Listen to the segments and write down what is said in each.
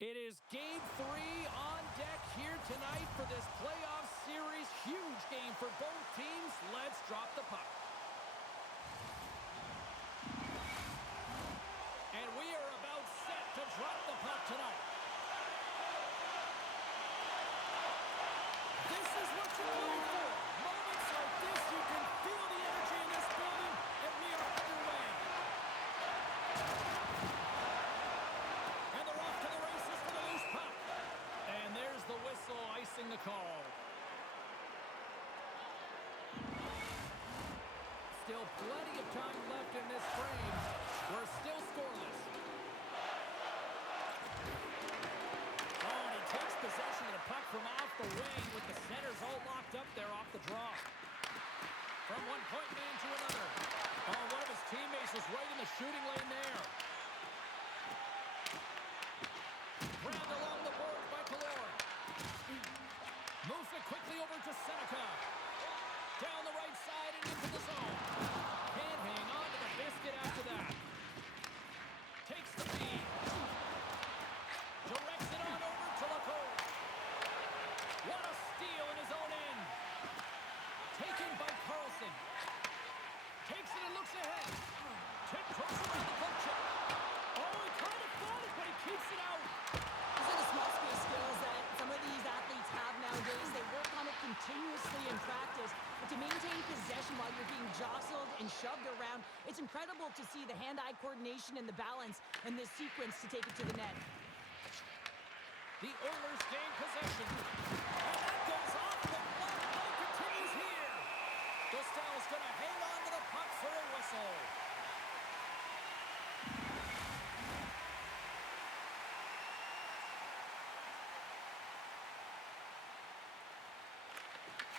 It is Game 3 on deck here tonight for this playoff series. Huge game for both teams. Let's drop the puck. And we are about set to drop the puck tonight. This is what you play for. Moments like this, you can feel the energy in this building, and we are underway. And they're off to the races for the loose puck. And there's the whistle icing the call. Still plenty of time left in this frame. We're still scoreless. Oh, and he takes possession of the puck from off the wing with the centers all locked up there off the draw. From one point man to another. Oh, one of his teammates was right in the shooting lane there. Grabbed along the boards by Kallor. Moves it quickly over to Seneca. Down the right side and into the zone. Can't hang on to the biscuit after that. Takes the feed. Directs it on over to Lacombe. What a steal in his own end. Taken by Carlson. Takes it and looks ahead. Tiptoes around the glove check. Oh, he kind of fought it, but he keeps it out. These are the small space skills that some of these athletes have nowadays. They work on it continuously in practice. But to maintain possession while you're being jostled and shoved around, it's incredible to see the hand-eye coordination and the balance in this sequence to take it to the net. The Oilers gain possession. And that goes off. The block play continues here. Dostal's going to hang on to the puck for a whistle.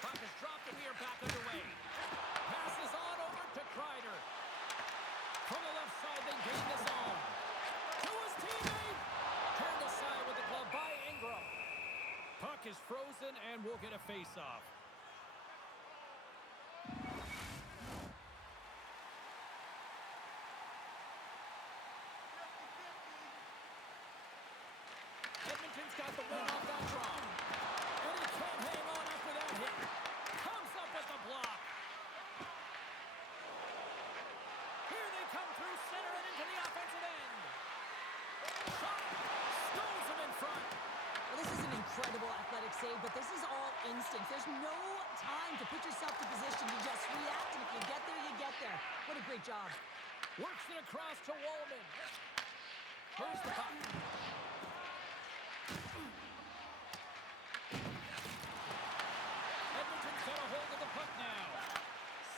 Puck is dropped and we are back underway. Passes on over to Kreider. From the left side, they gain the zone. To his teammate. Turned aside with the glove by Ingram. Puck is frozen and we'll get a face-off. Edmonton's got the win off that draw. And he can't hang on after that hit. Comes up with the block. Here they come through center and into the offensive end. Shot. Stones him in front. Well, this is an incredible athletic save, but this is all instinct. There's no time to put yourself to position. You just react, and if you get there, you get there. What a great job. Works it across to Wallman. Here's the puck. Edmonton's got a hold of the puck now.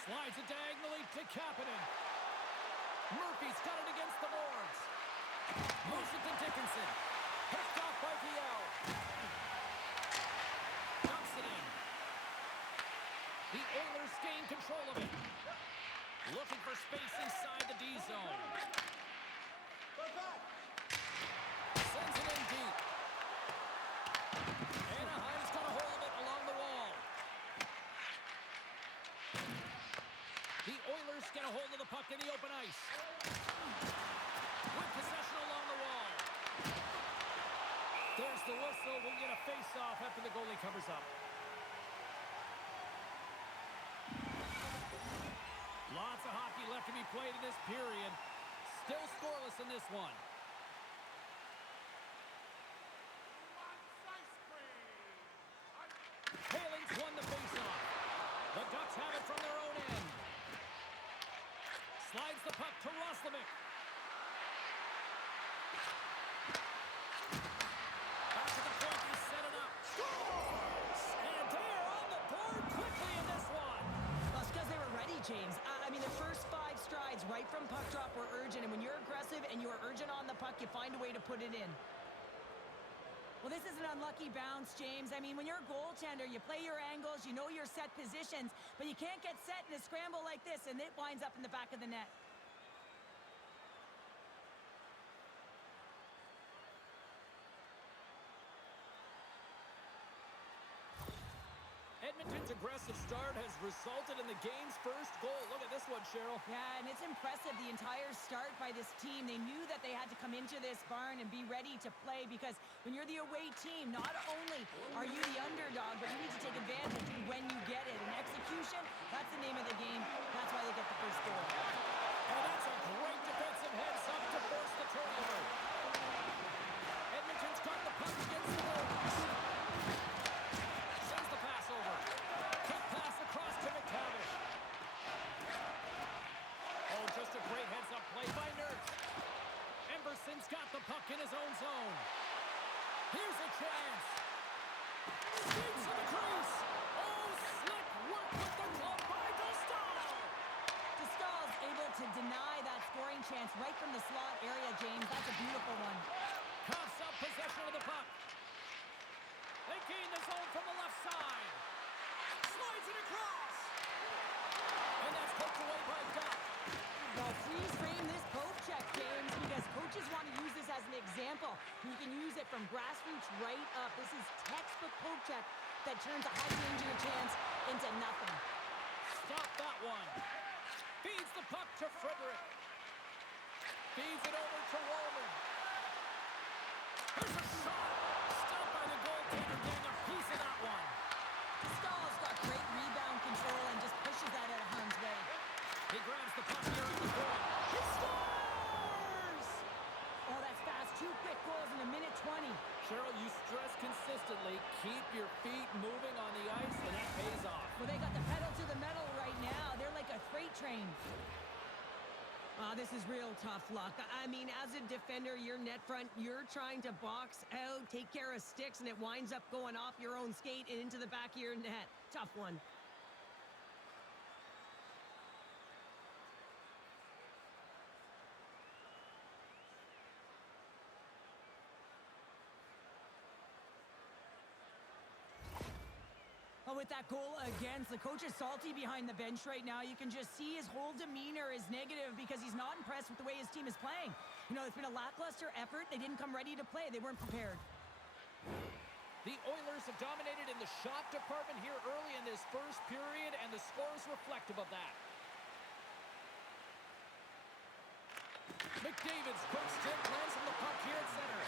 Slides it diagonally to Kapanen. Murphy's got it against the boards. Moves it to Dickinson. Picked off by Viel. Dumps it in. The Oilers gain control of it. Looking for space inside the D zone. Sends it in deep. Anaheim's got a hold of it along the wall. The Oilers get a hold of the puck in the open ice. With possession along the wall. There's the whistle. We'll get a face-off after the goalie covers up. Lots of hockey left to be played in this period. Still scoreless in this one. Haling's won the face-off. The Ducks have it from their own end. Slides the puck to Roslovic. Back to the point, he set it up. Scores! And they are on the board quickly in this one. Well, it's because they were ready, James. I mean, the first 5 strides right from puck drop were urgent, and when you're aggressive and you are urgent on the puck, you find a way to put it in. Well, this is an unlucky bounce, James. I mean, when you're a goaltender, you play your angles, you know your set positions, but you can't get set in a scramble like this, and it winds up in the back of the net. Edmonton's aggressive start has resulted in the game's first goal. Look at this one, Cheryl. Yeah, and it's impressive, the entire start by this team. They knew that they had to come into this barn and be ready to play because when you're the away team, not only are you the underdog, but you need to take advantage when you get it. And execution, that's the name of the game. That's why they get the first goal. And that's a great defensive heads-up to force the turnover. Edmonton's got the puck against the goal. Sends the pass over. Quick pass across to McTavish. Oh, just a great heads-up play by Nurse. Emberson's got the puck in his own zone. Here's a chance. Skates to the crease. Oh, slick work with the glove by Dostal. Dostal's able to deny that scoring chance right from the slot area, James. That's a beautiful one. Coughs up possession of the puck. They gain the zone from the left side. Slides it across. And that's poked away by Duck. Well, freeze frame this poke check, James, because coaches want to use this as an example. You can use it from grassroots right up. This is textbook poke check that turns a high danger chance into nothing. Stop that one. Feeds the puck to Frederick. Feeds it over to Roman. Here's a shot. Stopped by the goaltender, getting a piece of that one. Stahl's got great rebound control and just pushes that out of harm's way. He grabs the puck here at the point. He scores! Oh, that's fast. 2 quick goals in a minute 20. Cheryl, you stress consistently, keep your feet moving on the ice, and that pays off. Well, they got the pedal to the metal right now. They're like a freight train. This is real tough luck. I mean, as a defender, your net front, you're trying to box out, take care of sticks, and it winds up going off your own skate and into the back of your net. Tough one. Oh, with that goal against, the coach is salty behind the bench right now. You can just see his whole demeanor is negative because he's not impressed with the way his team is playing. You know, it's been a lackluster effort. They didn't come ready to play. They weren't prepared. The Oilers have dominated in the shot department here early in this first period, and the score is reflective of that. McDavid's quick stick lands from the puck here at center.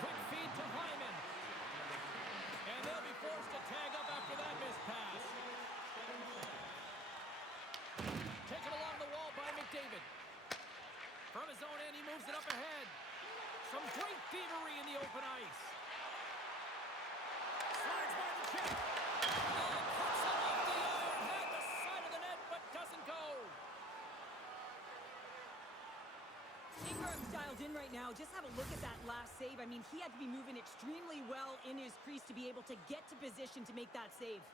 Quick feed to Hyman. And they'll be forced to tag up after that missed pass. Taken along the wall by McDavid. From his own end, he moves it up ahead. Some great thievery in the open ice. Slides by the check. And puts it off the iron. Had the side of the net, but doesn't go. Ingram's dialed in right now. Just have a look at that last save. I mean, he had to be moving extremely well in his crease to be able to get to position to make that save.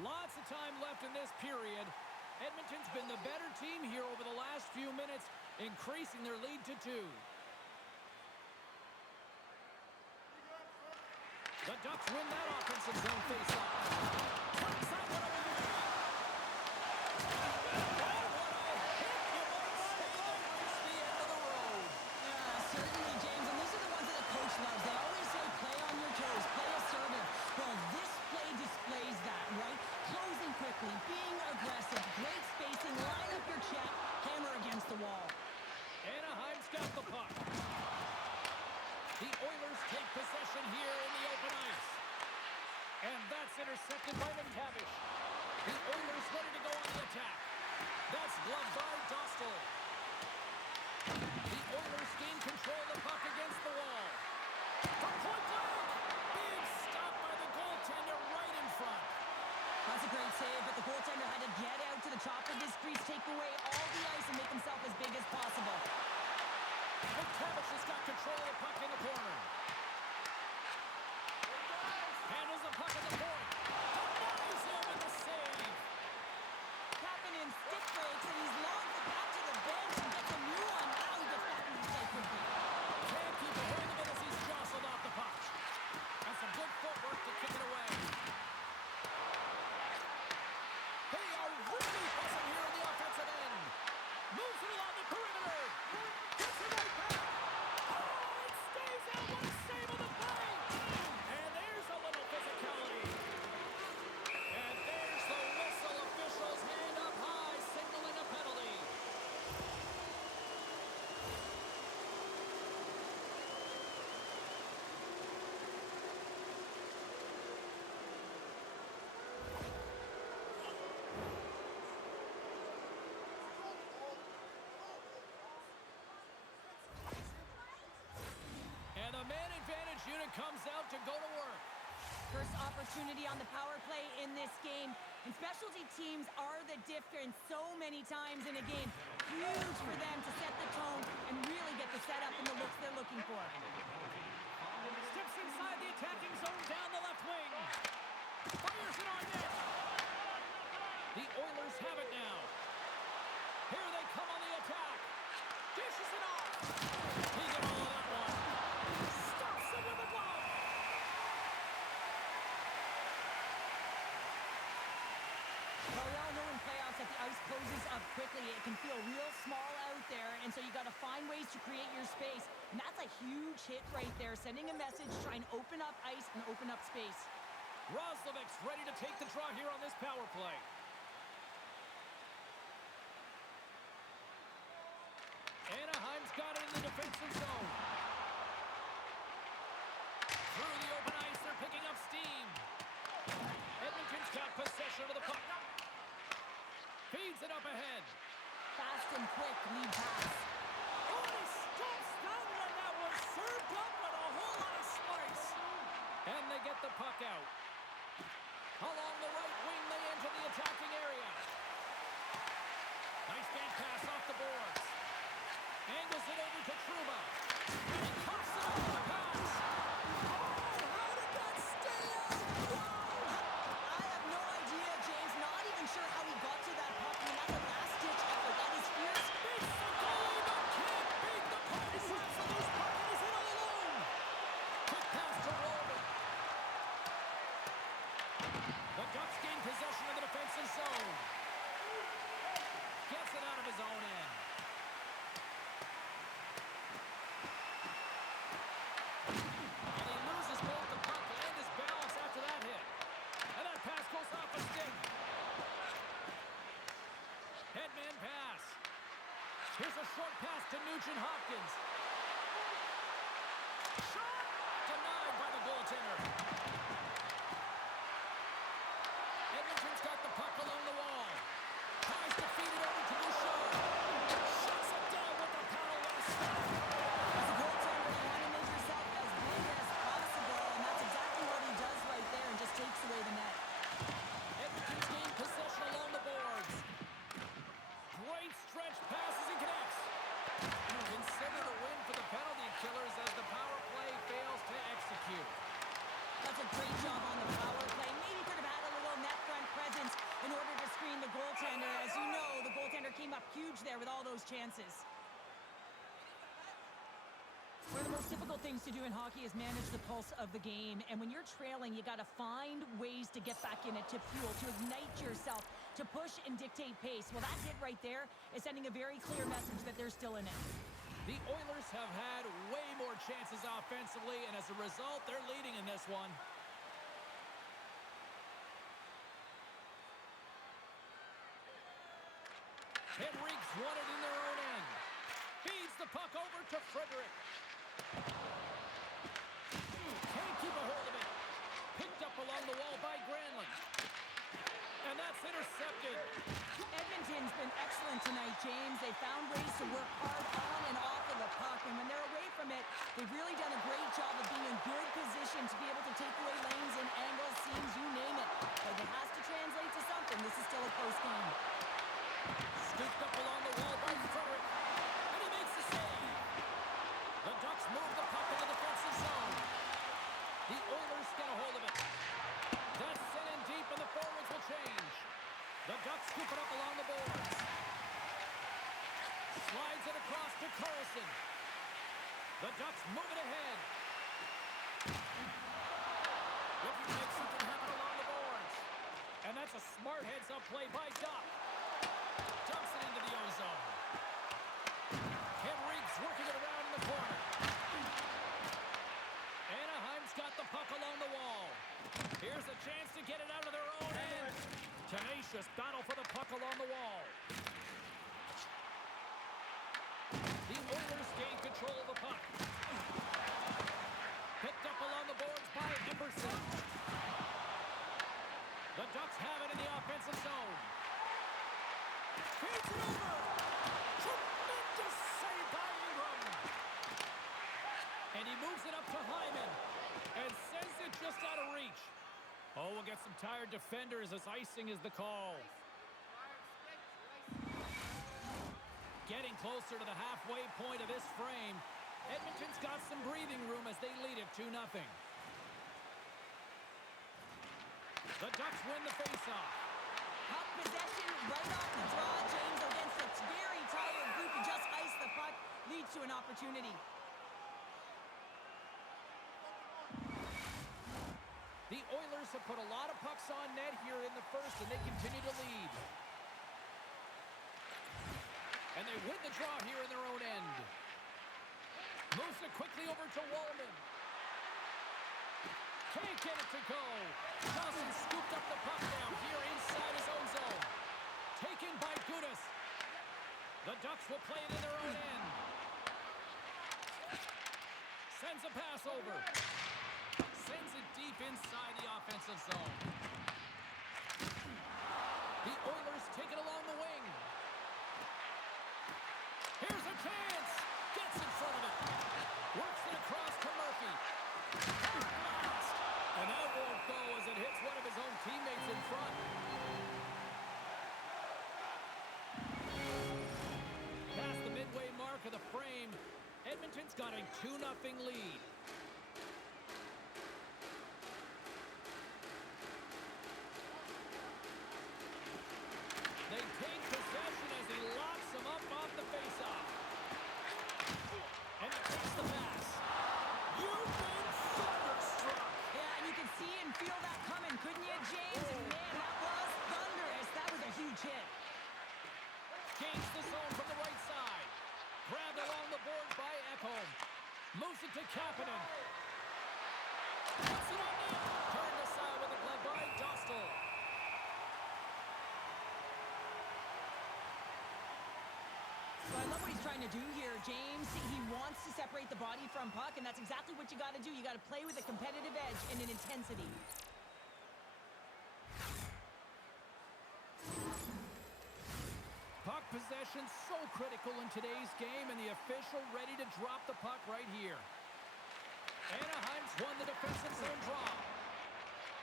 Lots of time left in this period. Edmonton's been the better team here over the last few minutes, increasing their lead to 2. The Ducks win that offensive zone faceoff. Tucks that one away. Oh, what a hit! You might say they reached the end of the road. Yeah, certainly, James. And these are the ones that the coach loves. They always say play on your toes, play assertive. Well, this play displays that, right? Closing quickly, being aggressive, great spacing, line up your check, hammer against the wall. Anaheim's got the puck. The Oilers take possession here in the open ice. And that's intercepted by McTavish. The Oilers ready to go on the attack. That's gloved by Dostal. The Oilers gain control of the puck against the wall. From point blank! Big stop by the goaltender right in front. That's a great save, but the goaltender had to get out to the top of his crease, take away all the ice, and make himself as big as possible. McTavish has got control of the puck in the corner. Handles the puck at the point. Denies him in the save. Tapping in stick breaks, and he's launched it back to the bench and gets a new one. Now he gets back in the play quickly. Can't keep a hold of it as he's jostled off the puck. And some good footwork to kick it away. They are really buzzing here in the offensive end. down. What a save on the play. And there's a little physicality. And there's the whistle. Officials hand up high, signaling a penalty. And the man advantage unit comes out to go to work. First opportunity on the power play in this game. And specialty teams are the difference so many times in a game. Huge for them to set the tone and really get the setup and the looks they're looking for. Steps inside the attacking zone down the left wing. Fires it on net. The Oilers have it now. Here they come on the attack. Dishes it off. He got all of that one. Stops it with a glove. Well, we all know in playoffs that the ice closes up quickly. It can feel real small out there, and so you got to find ways to create your space. And that's a huge hit right there, sending a message, trying to open up ice and open up space. Roslovic's ready to take the draw here on this power play. Anaheim's got it in the defensive zone. Through the open ice, they're picking up steam. Edmonton's got possession of the puck. Feeds it up ahead. Fast and quick lead pass. Oh, he stops that one. That was served up with a whole lot of spice. And they get the puck out. Along the right wing, they enter the attacking area. Nice bank pass off the boards. Angles it over to Truba. And he coughs it over the pass. Oh, how did that stay out? I have no idea, James. Not even sure how he got to that puck. I mean, that's a last-ditch effort. That is fierce. Beats the goalie, but can't beat the puck. He slaps the loose puck, and he's in all alone. Quick pass to Roller. The Ducks gain possession of the defensive zone. Gets it out of his own end. And he loses both the puck and his balance after that hit. And that pass goes off a stick. Headman pass. Here's a short pass to Nugent Hopkins. Shot! Denied by the goaltender. Edmonton's got the puck along the wall. Tries to feed it over to Bouchard. Shuts it down with the paddle last. As a goaltender, you want to make yourself as big as possible, and that's exactly what he does right there and just takes away the net. Edmonton's gained possession along the boards. Great stretch passes and connects. Considered a win for the penalty killers as the power play fails to execute. That's a great job on the power play. Maybe could have had a little net front presence in order to screen the goaltender. As you know, the goaltender came up huge there with all those chances. One of the most difficult things to do in hockey is manage the pulse of the game. And when you're trailing, you got to find ways to get back in it, to fuel, to ignite yourself, to push and dictate pace. Well, that hit right there is sending a very clear message that they're still in it. The Oilers have had way more chances offensively, and as a result, they're leading in this one. Henrique's won it in their own end. Feeds the puck over to Frederick. Can't keep a hold of it. Picked up along the wall by Granlund. And that's intercepted. Edmonton's been excellent tonight, James. They found ways to work hard on and off of the puck, and when they're away from it, they've really done a great job of being in good position to be able to take away lanes and angles, seams, you name it. But it has to translate to something. This is still a close game. Scooped up along the wall by Frederick. And he makes the save. The Ducks move the puck in the defensive zone. The Oilers get a hold of it. That's sent in deep, and the forwards will change. The Ducks scoop it up along the boards. Slides it across to Carlson. The Ducks move it ahead. Looking to make something happen along the boards. And that's a smart heads-up play by Duck. Dumps it into the ozone. Henrique's working it around in the corner. get it out of their own end. Tenacious battle for the puck along the wall. The Oilers gain control of the puck. Picked up along the boards by Immersive. The Ducks have it in the offensive zone. Feeds it over. Tremendous save by Ingram. And he moves it up to Hyman and sends it just out of reach. Oh, we'll get some tired defenders as icing is the call. Getting closer to the halfway point of this frame. Edmonton's got some breathing room as they lead it 2-0. The Ducks win the faceoff. Puck possession right off the draw, James, against a very tired group who just iced the puck, leads to an opportunity. The Oilers have put a lot of pucks on net here in the first, and they continue to lead. And they win the draw here in their own end. Moves it quickly over to Wallman. Can't get it to go. Dawson scooped up the puck down here inside his own zone. Taken by Gudas. The Ducks will play it in their own end. Sends a pass over. Sends it deep inside the offensive zone. The Oilers take it along the wing. Here's a chance. Gets in front of it. Works it across to Murphy. Blast. And that won't go as it hits one of his own teammates in front. Past the midway mark of the frame, Edmonton's got a 2-0 lead. They take possession as he locks him up off the faceoff. And he takes the pass. You've been thunderstruck. Yeah, and you can see and feel that coming, couldn't you, James? And man, that was thunderous. That was a huge hit. Gains the zone from the right side. Grabbed along the boards by Ekholm. Moves it to Kapanen. Puts it on net. Turned aside with a glove by Dostal. So I love what he's trying to do here, James. He wants to separate the body from puck, and that's exactly what you got to do. You got to play with a competitive edge and an intensity. Puck possession so critical in today's game, and the official ready to drop the puck right here. Anaheim's won the defensive zone draw.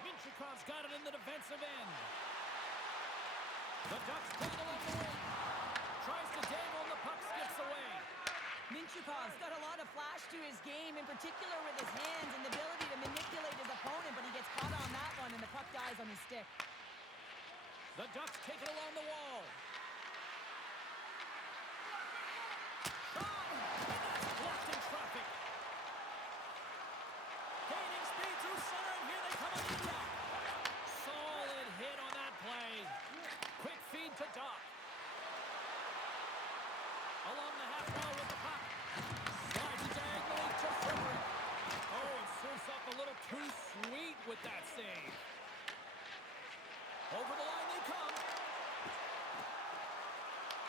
Minchukov's got it in the defensive end. The Ducks play it along the wing. Tries to dangle, and the puck skips away. Minchukov's got a lot of flash to his game, in particular with his hands and the ability to manipulate his opponent, but he gets caught on that one, and the puck dies on his stick. The Ducks take it along the wall. Shot! And that's blocked in traffic. Gaining speed through center, and here they come on the attack. Solid hit on that play. Quick feed to Doc. Along the half wall with the puck. Slides it diagonally to Frederick. Oh, and surfs up a little too sweet with that save. Over the line they come.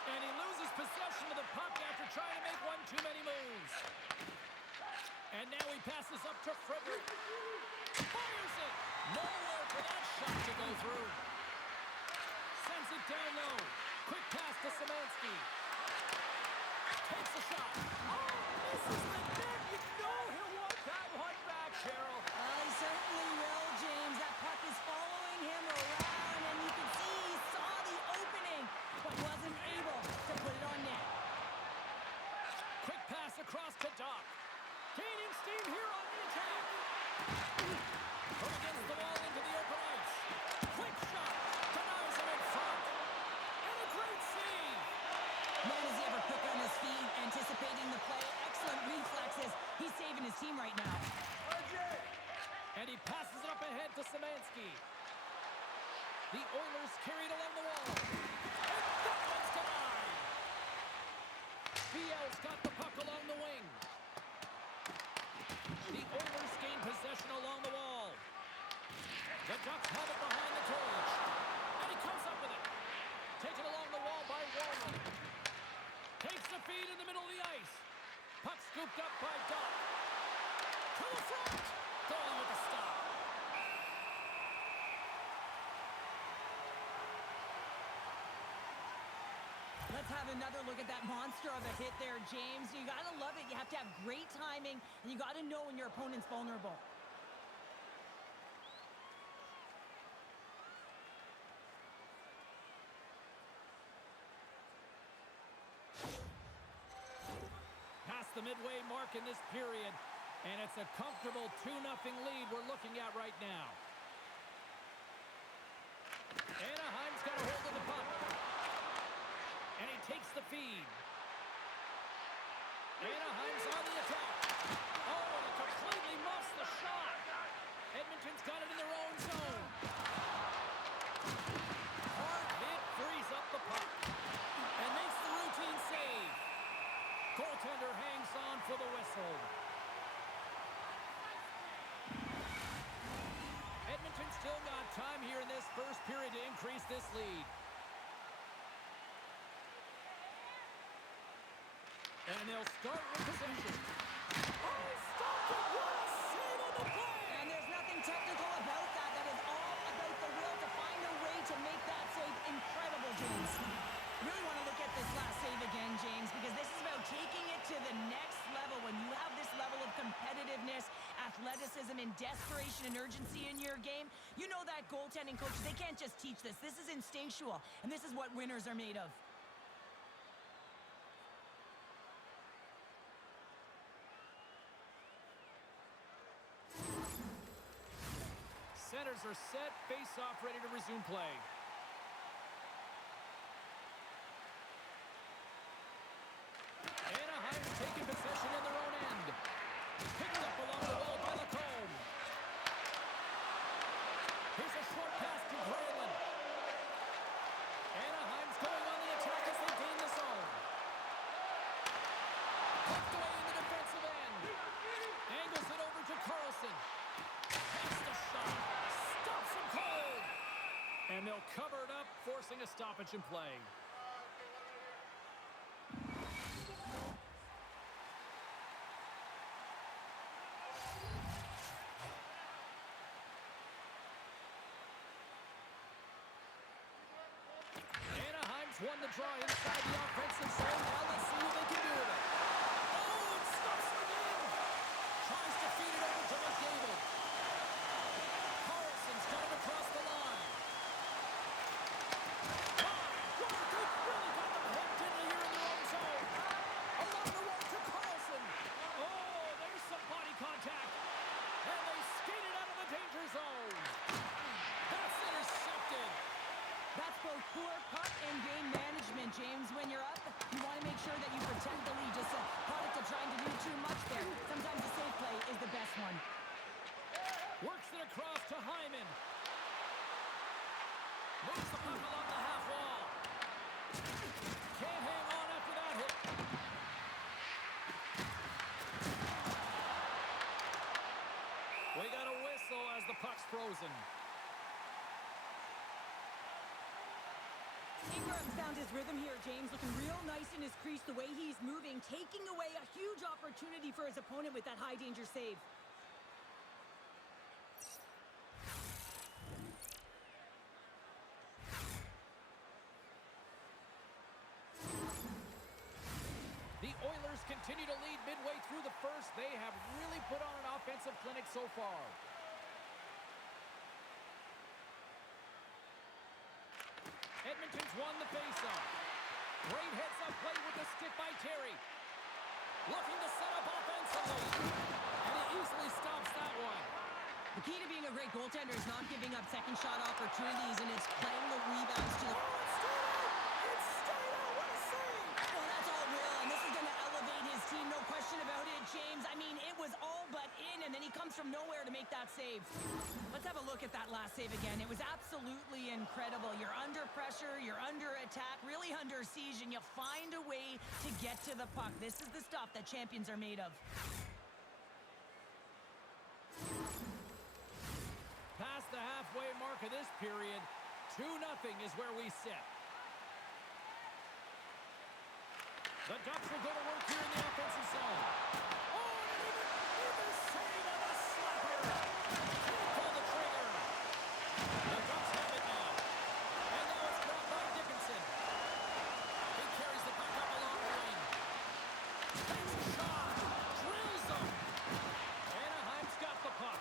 And he loses possession of the puck after trying to make one too many moves. And now he passes up to Frederick. Fires it. Nowhere for that shot to go through. Sends it down low. Quick pass to Szymanski. Takes a shot. Oh, misses the net. You know he'll want that one back, Cheryl. He certainly will, James. That puck is following him around, and you can see he saw the opening, but wasn't able to put it on net. Quick pass across to Doc. Gaining steam here on the attack. From against the wall into the open ice. Quick shot. Denies him in front. And a great save. Man, is he ever quick on his feet, anticipating the play. Excellent reflexes. He's saving his team right now. And he passes it up ahead to Szymanski. The Oilers carry it along the wall. And that one's denied. BL's got the puck along the wing. The Oilers gain possession along the wall. The Ducks have it behind the feed in the middle of the ice. Puck scooped up by Doc. To the front. Goalie with the stop. Let's have another look at that monster of a hit there, James. You got to love it. You have to have great timing, and you got to know when your opponent's vulnerable. Past the midway mark in this period, and it's a comfortable 2-0 lead we're looking at right now. Anaheim's got a hold of the puck. And he takes the feed. Anaheim's on the attack. Oh, and it completely muffs the shot. Edmonton's got it in their own zone. Hard hit frees up the puck. And makes the routine save. Goaltender hangs on for the whistle. Edmonton still got time here in this first period to increase this lead. And they'll start with possession. Oh, stopped it! What a save on the play! And there's nothing technical about that. That is all about the will to find a way to make that save incredible, James. Really want to look at this last save again, James, because this is about taking it to the next level. When you have this level of competitiveness, athleticism, and desperation and urgency in your game, you know that goaltending coaches, they can't just teach this. This is instinctual, and this is what winners are made of. Centers are set, face-off ready to resume play. Anaheim's taking possession in their own end. Picked up along the wall by Lacombe. Here's a short pass to Grayland. Anaheim's going on the attack as they gain the zone. Tucked away in the defensive end. Angles it over to Carlson. Takes the shot. Stops him cold. And they'll cover it up, forcing a stoppage in play. Anaheim's won the draw inside the offensive zone. Now let's see what they can do with it. Oh, it stops it again. Tries to feed it over to McDavid. Carlson's got it across the line. They've really got them hooked into here in their own zone. Along the wall to Carlson. Oh, there's some body contact. And they skate it out of the danger zone. That's intercepted. That's both poor puck and game management, James. When you're up, you want to make sure that you protect the lead. Just a product of trying to do too much there. Sometimes the safe play is the best one. Works it across to Hyman. Moves the puck along the half wall. Can't hang on after that hit. We got a whistle as the puck's frozen. Ingram's found his rhythm here, James. Looking real nice in his crease, the way he's moving, taking away a huge opportunity for his opponent with that high-danger save. The Oilers continue to lead midway through the first. They have really put on an offensive clinic so far. Edmonton's won the faceoff. Great heads-up play with the stick by Terry. Looking to set up offensively. And he easily stops that one. The key to being a great goaltender is not giving up second shot opportunities, and it's playing the rebounds to the... It's straight out! What a save! Well, that's all will, and this is going to elevate his team, no question about it, James. I mean, it was all but in, and then he comes from nowhere to make that save. Let's have a look at that last save again. It was absolutely incredible. You're under pressure, you're under attack, really under siege, and you find a way to get to the puck. This is the stuff that champions are made of. Past the halfway mark of this period, 2-0 is where we sit. The Ducks will go to work here in the offensive zone. Oh, and even save on the slapper. Can't pull the trigger. The Ducks have it now. And now it's grabbed by Dickinson. He carries the puck up along the wing. Takes a shot. Drills them. Anaheim's got the puck.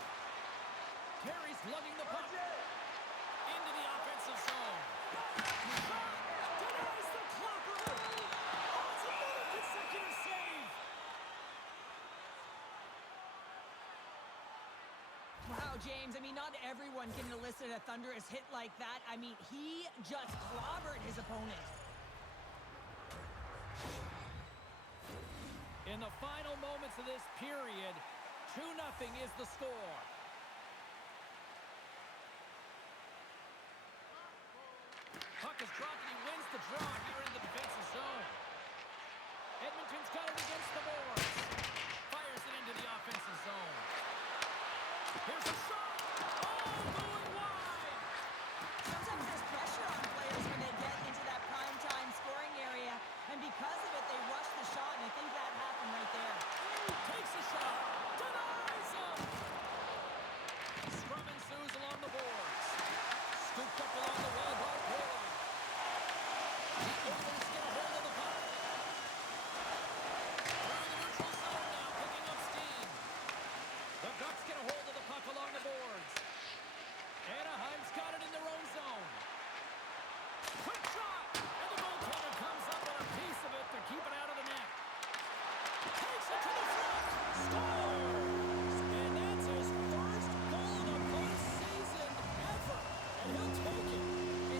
Terry's lugging the puck into the offensive zone. Shot. Denies the clocker. Oh, it's another consecutive save. Wow, James, I mean, not everyone can elicit a thunderous hit like that. I mean, he just clobbered his opponent. In the final moments of this period, 2-0 is the score. Puck is dropped and he wins the draw here in the defensive zone. Edmonton's got it against the boards. Fires it into the offensive zone. Here's a shot. Oh, going wide. Sometimes there's pressure on players when they get into that prime-time scoring area, and because of it, they rush the shot, and I think that happened right there. Takes a shot. Denies him. Scrum ensues along the boards. Scooped up along the wall by Taylor. The Oilers get a hold of the puck. Through the neutral zone now, picking up steam. The Ducks get a hold of the puck along the boards. Anaheim's got it in their own zone. Quick shot! And the goaltender comes up with a piece of it to keep it out of the net. Takes it to the front. Scores! And that's his first goal of the postseason ever. And he'll take it.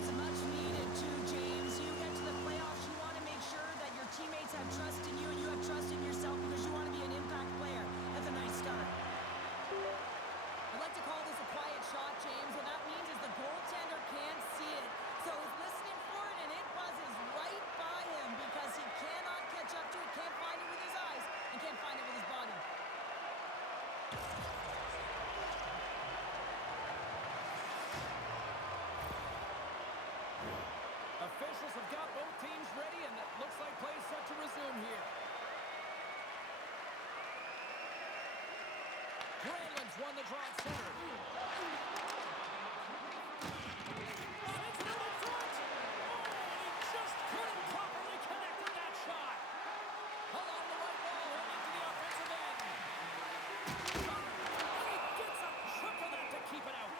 It's much needed too, James. You get to the playoffs, you want to make sure that your teammates have trust in you and you have trust in yourself because you want to be an impact player. That's a nice start. I'd like to call this a quiet shot, James. What that means is the goaltender can't see it. So he's listening for it, and it buzzes right by him because he cannot catch up to it, can't find it with his eyes, and can't find it with his body. Officials have got both teams ready, and it looks like play is set to resume here. Granlund's won the draw at center. Sends it out in front. Oh, and he just couldn't properly connect with that shot. Along the right wall, heading to the offensive end. Shot. And he gets a trip of that to keep it out.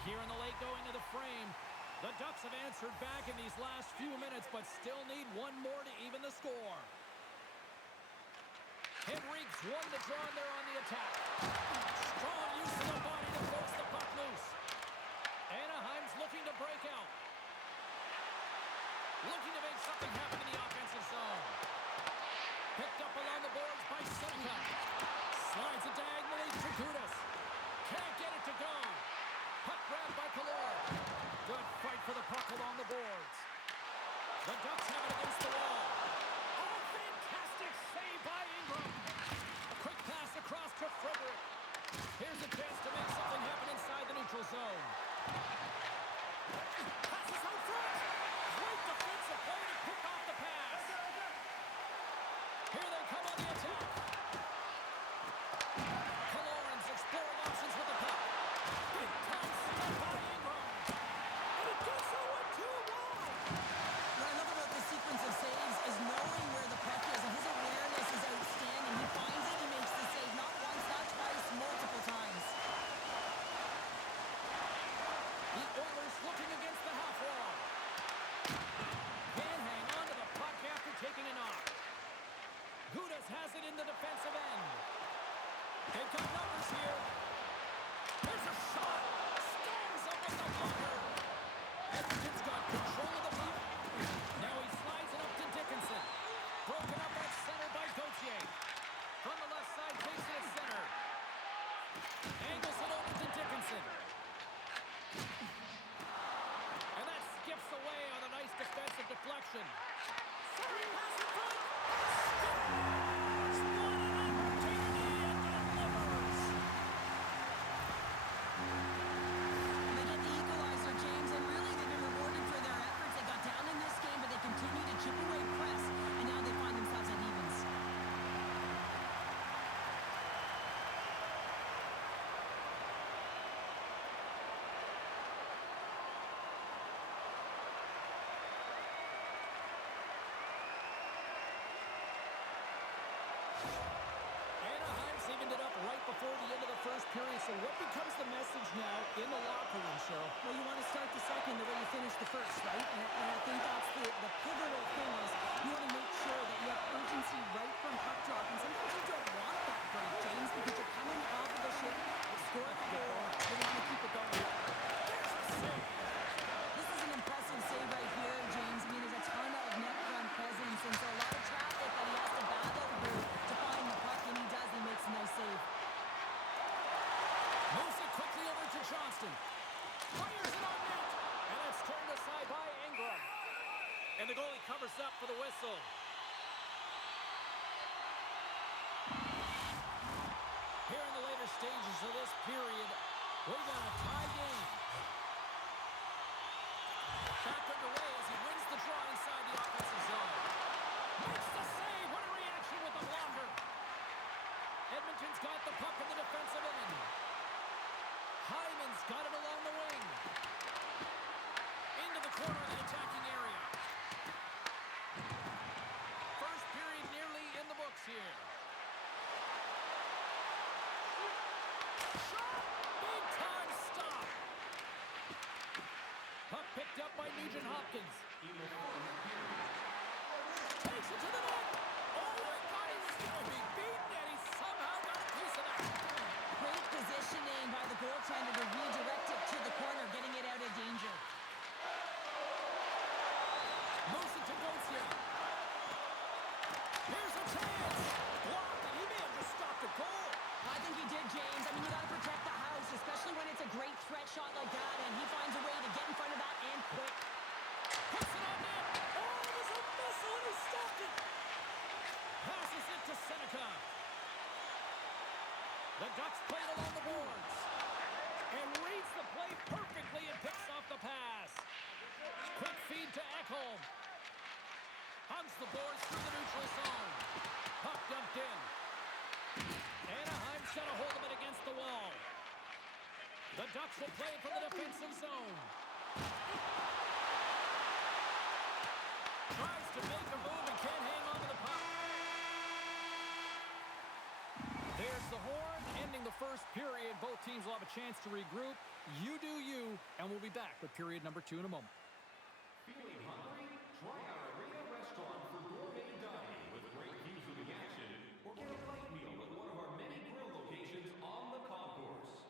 Here in the late going of the frame, the Ducks have answered back in these last few minutes, but still need one more to even the score. Henrique's won the draw and they're on the attack. Strong use of the body to force the puck loose. Anaheim's looking to break out. Looking to make something happen in the offensive zone. Picked up along the boards by Seneca. Slides it diagonally to Gudas. Can't get it to go. Puck grabbed by Kalor. Good fight for the puck along the boards. The Ducks have it against the wall. Oh, fantastic save by Ingram. A quick pass across to Frederick. Here's a chance to make something happen inside the neutral zone. Passes out front. Great defensive play to pick off the pass. Here they come on the attack. Kaloran's exploring options with the puck. Big time step by Ingram. And it gets over too wide. What I love about this sequence of saves is knowing where the puck is, and his awareness is outstanding. He finds it, he makes the save not once, not twice, multiple times. The Oilers looking against the half wall. Can't hang on to the puck after taking a knock. Gudas has it in the defensive end. They've got numbers here. There's a shot. Stands up with the blocker. Edmonton's got control of the puck. Now he slides it up to Dickinson. Broken up at center by Gauthier. From the left side, takes it at center. Angles it over to Dickinson. And that skips away on a nice defensive deflection. Pass in front. Scores! What an opportunity and delivers! They get the equalizer, James, and really they chip away press, and now they find themselves at evens. Anaheim's evened it up right before the end of the first period. So what becomes the message now in the locker room, Cheryl? Well, you want to start the second the way you finished the first, right? And I think that's the pivotal thing is you want to make sure that you have urgency right from puck drop. And sometimes you don't want that break, James, because you're coming off of the ship, score the goal, you want to keep it going. There's the save. This is an impressive save right here, James. I mean, there's a ton of net front presence, and so a lot of traffic that he has to battle through to find the puck, and he does. He makes a nice save. Moves it quickly over to Johnston. Fires it on net. And it's turned aside by Ingram. And the goalie covers up for the whistle. Here in the later stages of this period, we got a tie game. Back underway as he wins the draw inside the offensive zone. Makes the save. What a reaction with the blocker. Edmonton's got the puck in the defensive end. Hyman's got it along the wing. Into the corner of the attacking area. First period nearly in the books here. Shot! Big time stop. Puck picked up by Nugent Hopkins. Takes it to the net. Oh my God, he was going to be beaten, and he somehow got a piece of that. Great positioning by the goaltender to redirect it to the corner, getting it out of danger. Moves it to Gosia. Here's a chance. Blocked, and he may have just stopped a goal. I think he did, James. I mean, you got to protect the house, especially when it's a great threat shot like that, and he finds a way to get in front of that and quick. Puts it on net. Oh, it was a missile, and he stopped it. Passes it to Seneca. The Ducks play it along the boards. And reads the play perfectly and picks off the pass. Quick feed to Ekholm. Hugs the boards through the neutral zone. Puck dumped in. Anaheim's got a hold of it against the wall. The Ducks will play it from the defensive zone. Tries to make a move and can't hang on to the puck. There's the horn, ending the first period. Both teams will have a chance to regroup. You do you, and we'll be back with period number 2 in a moment. Feeling hungry? Try our arena restaurant for gourmet dining with great views of the action, or get a light meal at one of our many grill locations on the concourse.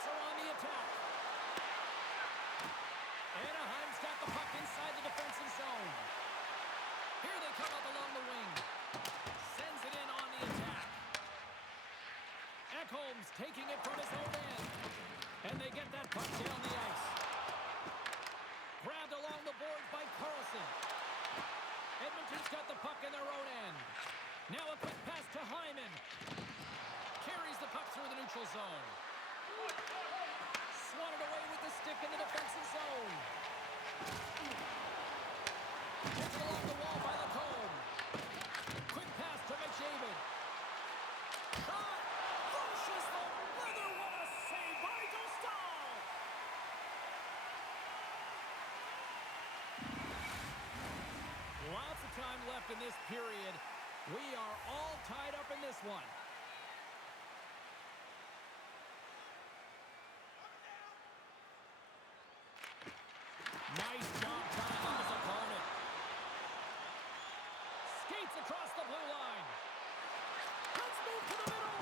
Ducks are on the attack. Anaheim's got the puck inside the defensive zone. Here they come up along the wing. Sends it in on the attack. Ekholm's taking it from his own end. And they get that puck down the ice. Grabbed along the boards by Carlson. Edmonton's got the puck in their own end. Now a quick pass to Hyman. Carries the puck through the neutral zone. Swatted away with the stick in the defensive zone. Gets it along the wall by Lacombe. Quick pass to McDavid. Shot! Crushes the leather. What a save by Dostal! Lots of time left in this period. We are all tied up in this one. Nice job tying up his opponent. Skates across the blue line. Let's move to the middle.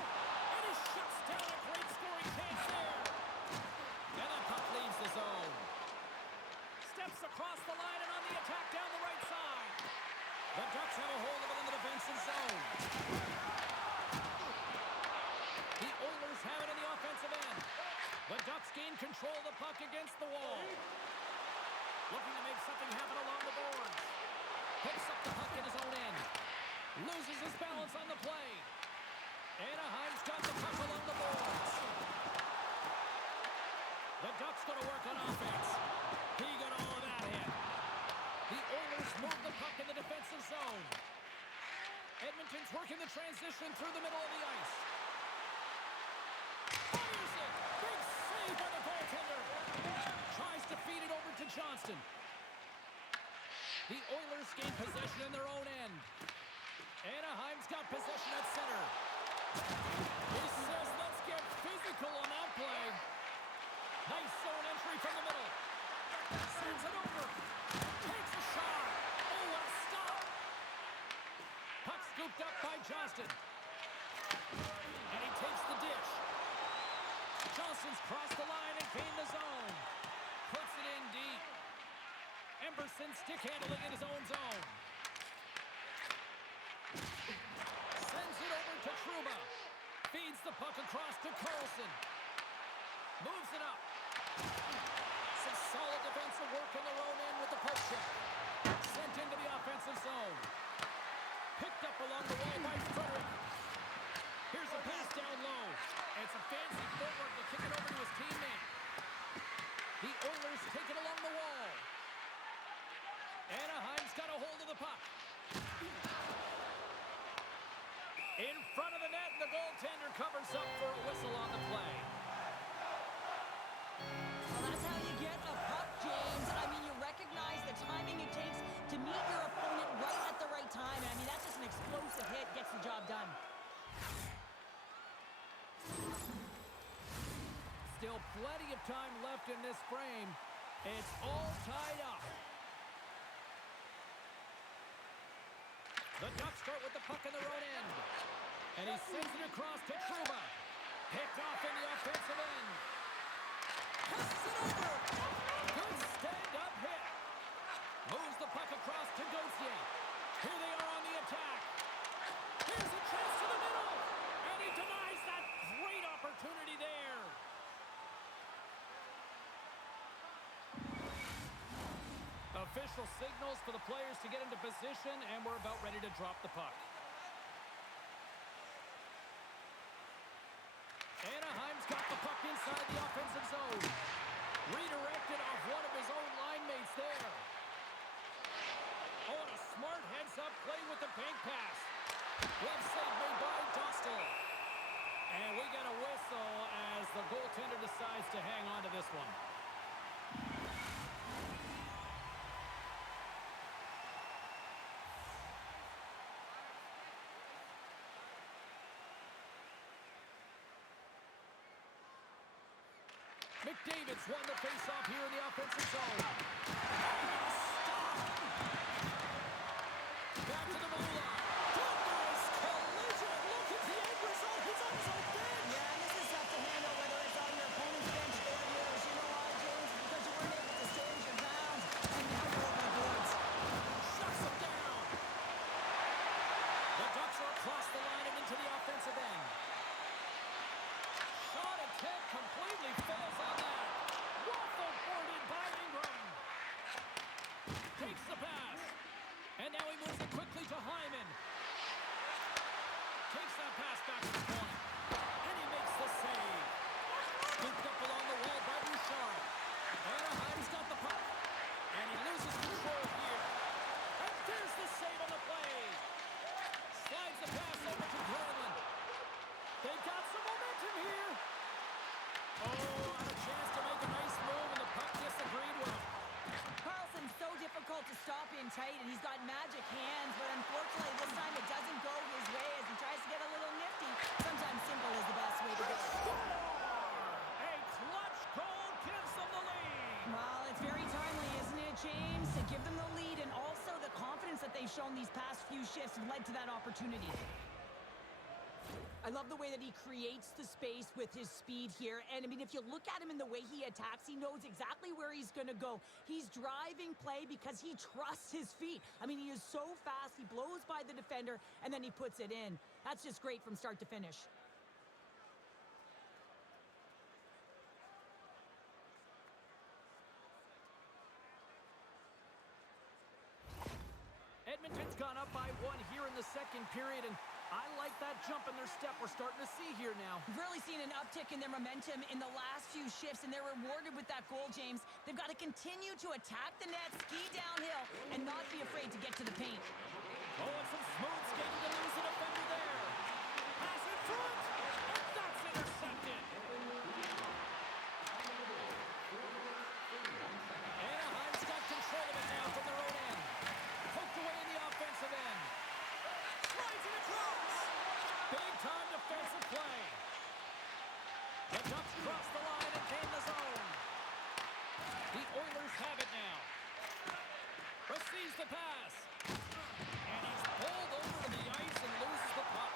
And he shuts down a great scoring chance there. And the puck leaves the zone. Steps across the line and on the attack down the right side. The Ducks have a hold of it in the defensive zone. The Oilers have it in the offensive end. The Ducks gain control of the puck against the wall. Looking to make something happen along the boards. Picks up the puck in his own end. Loses his balance on the play. Anaheim's got the puck along the boards. The Ducks going to work on offense. He got all of that in. The Oilers move the puck in the defensive zone. Edmonton's working the transition through the middle of the ice. Fires it! Big save by the goaltender. Tries to feed it over to Johnston. The Oilers gain possession in their own end. Anaheim's got possession at center. He says, let's get physical on that play. Nice zone entry from the middle. Sends it over. Takes a shot. Oh, what a stop. Puck scooped up by Johnston. And he takes the dish. Johnston's crossed the line and gained the zone. Puts it in deep. Emberson stick handling in his own zone. Sends it over to Trouba. Feeds the puck across to Carlson. Moves it up. Some solid defensive work in their own end with the poke check. Sent into the offensive zone. Picked up along the way by Frederick. Here's a pass down low. And some fancy footwork to kick it over to his teammate. The Oilers take it along the wall. Anaheim's got a hold of the puck. In front of the net, and the goaltender covers up for a whistle on the play. Well, that's how you get a puck, James. I mean, you recognize the timing it takes to meet your opponent right at the right time. And I mean, that's just an explosive hit, gets the job done. Still plenty of time left in this frame. It's all tied up. The Ducks start with the puck in their own end. And he sends it across to Trouba. Picked off in the offensive end. Passes it over. Good stand-up hit. Moves the puck across to Gauthier. Here they are on the attack. Here's a chance to the middle. And he denies that great opportunity there. Official signals for the players to get into position, and we're about ready to drop the puck. Anaheim's got the puck inside the offensive zone. Redirected off one of his own line mates there. Oh, and a smart heads-up play with the bank pass. Glove save made by Dostal. And we get a whistle as the goaltender decides to hang on to this one. McDavid's won the face-off here in the offensive zone. Stop! Back to the blue line. Goodness, collision! Look at the end result. He's on his own bench. Yeah, and this is tough to handle, whether it's on your opponent's Cross the line and into the offensive end. Shot attempt completely fails on that. Waffle boarded by Ingram. Takes the pass. And now he moves it quickly to Hyman. Takes that pass back to the point. And he makes the save. Scooped up along the wall by Bouchard. Anaheim's got the puck. And he loses control here. And there's the save on the play. Slides the pass over to Granlund. They've got some momentum here. Oh, had a chance to make a nice move, and the puck disagreed with him. Carlson's so difficult to stop in tight, and he's got magic hands, but unfortunately this time it doesn't go his way as he tries to get a little nifty. Sometimes simple is the best way to go. A clutch goal gives them the lead. Well, it's very timely, isn't it, James? To give them the lead, and also the confidence that they've shown these past few shifts have led to that opportunity. I love the way that he creates the space with his speed here. And, I mean, if you look at him in the way he attacks, he knows exactly where he's going to go. He's driving play because he trusts his feet. I mean, he is so fast. He blows by the defender, and then he puts it in. That's just great from start to finish. Edmonton's gone up by one here in the second period, and I like that jump in their step we're starting to see here now. We've really seen an uptick in their momentum in the last few shifts, and they're rewarded with that goal, James. They've got to continue to attack the net, ski downhill, and not be afraid to get to the paint. Oh, and some smooth skating to lose the defender there. Pass in front, and that's intercepted. Anaheim's got control of it now from their own end. Poked away in the offensive end. Slides it across. Big-time defensive play. The Ducks cross the line and gain the zone. The Oilers have it now. Receives the pass. And he's pulled over to the ice and loses the puck.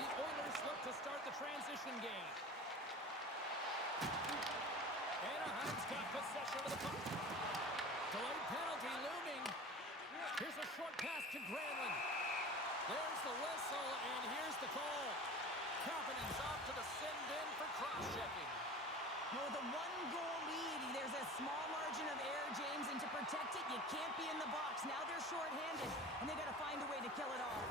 The Oilers look to start the transition game. Anaheim's got possession of the puck. Delayed penalty looming. Here's a short pass to Granlund. There's the whistle, and here's the call. Kapanen's off to the send in for cross-checking. Well, the one-goal lead, there's a small margin of error, James, and to protect it, you can't be in the box. Now they're shorthanded, and they got to find a way to kill it off.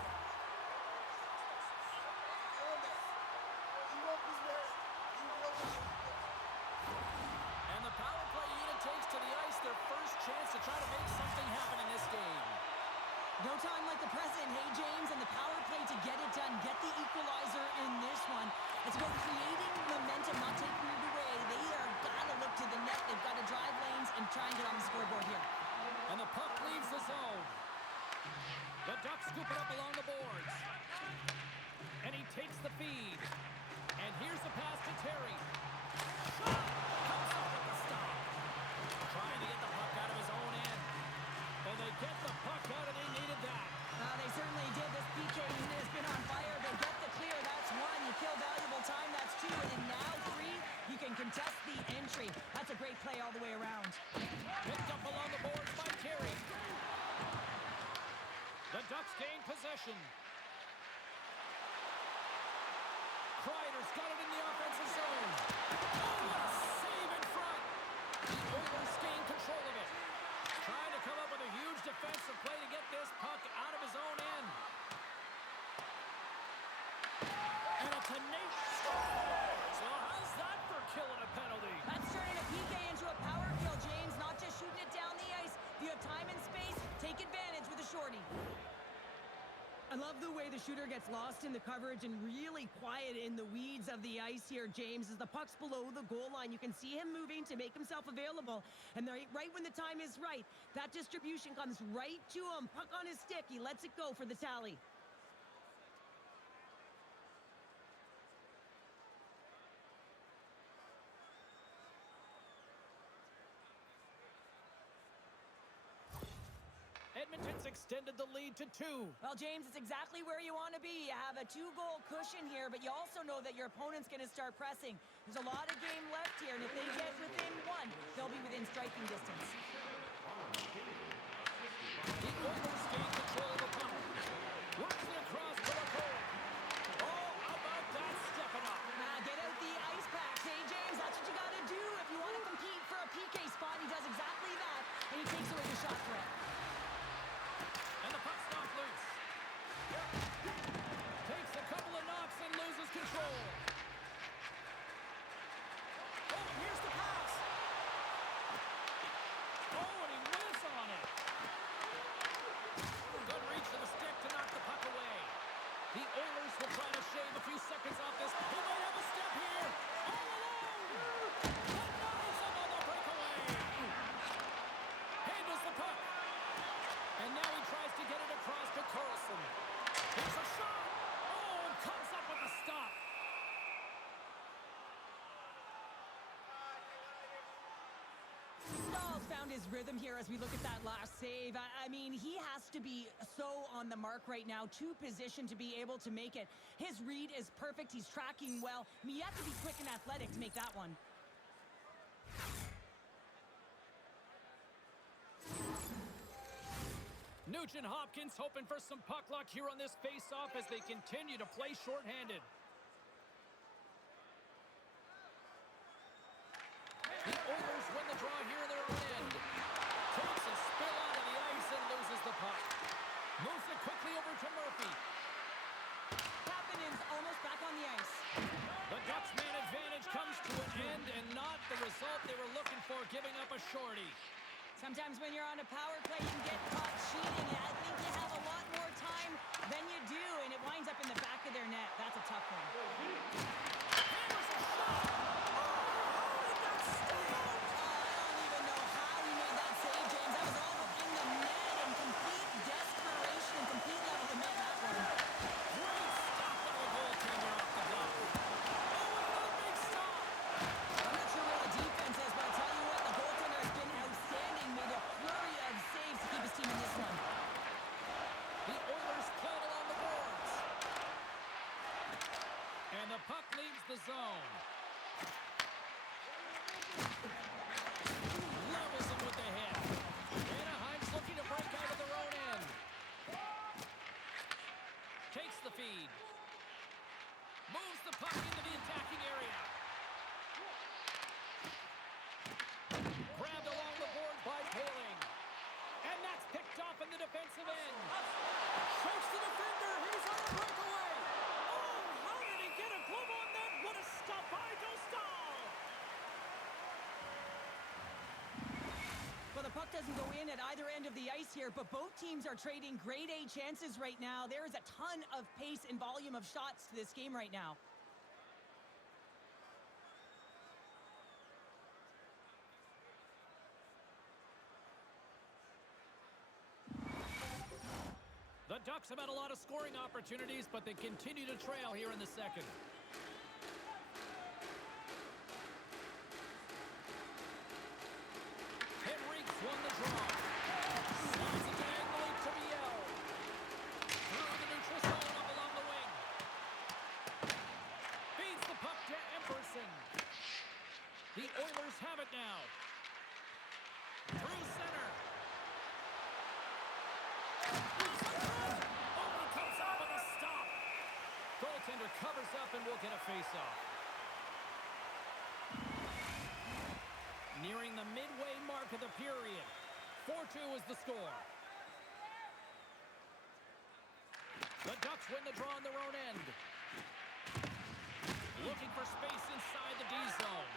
And the power play unit takes to the ice their first chance to try to make something happen in this game. No time like the present, hey, James, and the power play to get it done, get the equalizer in this one. It's about creating momentum, not taking it away. They are got to look to the net. They've got to drive lanes and try and get on the scoreboard here. And the puck leaves the zone. The Ducks scoop it up along the boards. And he takes the feed. And here's the pass to Terry. Shot! Comes up with the stop. Trying to get the puck out of his own end. And they get the puck out, and they needed that. They certainly did. This PK unit has been on fire. They get the clear. That's one. You kill valuable time. That's two. And now three. You can contest the entry. That's a great play all the way around. Picked up along the boards by Terry. The Ducks gain possession. Kreider's got it in the offensive zone. Oh, what a save in front. The Oilers gain control of it. Trying to come up with a huge defensive play to get this puck out of his own end. And a tenacious scores. Well, how's that for killing a penalty? That's turning a PK into a power kill, James. Not just shooting it down the ice. If you have time and space, take advantage with a shorty. I love the way the shooter gets lost in the coverage and really quiet in the weeds of the ice here, James. As the puck's below the goal line, you can see him moving to make himself available. And right when the time is right, that distribution comes right to him. Puck on his stick. He lets it go for the tally. Edmonton's extended the lead to 2. Well, James, it's exactly where you want to be. You have a 2-goal cushion here, but you also know that your opponent's going to start pressing. There's a lot of game left here, and if they get within one, they'll be within striking distance. The Oilers gain control of the puck. Works the Here's a shot. Oh, comes up with a stop. Stahl's found his rhythm here as we look at that last save. I mean, he has to be so on the mark right now, too positioned to be able to make it. His read is perfect. He's tracking well. I mean, you have to be quick and athletic to make that one. Nugent Hopkins hoping for some puck luck here on this face-off as they continue to play shorthanded. The Oilers win the draw here in their own end. Takes a spill out of the ice and loses the puck. Moves it quickly over to Murphy. Kapanen's almost back on the ice. The Ducks' man advantage comes to an end and not the result they were looking for, giving up a shorty. Sometimes when you're on a power play, you get caught cheating. I think you have a lot more time than you do, and it winds up in the back of their net. That's a tough one. Hammers a shot! I don't even know how he made that save, James. That was all in the net and complete desperation and complete level to make that one. Great stop by the goaltender off the glove. Oh, another big stop! I'm not sure where the defense is, but I'll tell you what, the goaltender has been outstanding. Made a flurry of saves to keep his team in this one. The Oilers played along the boards. And the puck leaves the zone. Levels him with the hit. Anaheim's looking to break out of their own end. Takes the feed. Moves the puck into the attacking area. Grabbed along the boards by Poehling. And that's picked off in the defensive end. Shakes the defender. He's on a breakaway. Oh, how did he get a glove on that? What a stop by Dostal. Well, the puck doesn't go in at either end of the ice here, but both teams are trading grade A chances right now. There is a ton of pace and volume of shots to this game right now. The Ducks have had a lot of scoring opportunities, but they continue to trail here in the second. Henrique's won the draw. Slides it diagonally to Biel. Through the neutral zone up along the wing. Feeds the puck to Emberson. The Oilers have it now. Through center. Goaltender covers up and will get a face-off. Nearing the midway mark of the period. 4-2 is the score. The Ducks win the draw on their own end. Looking for space inside the D zone.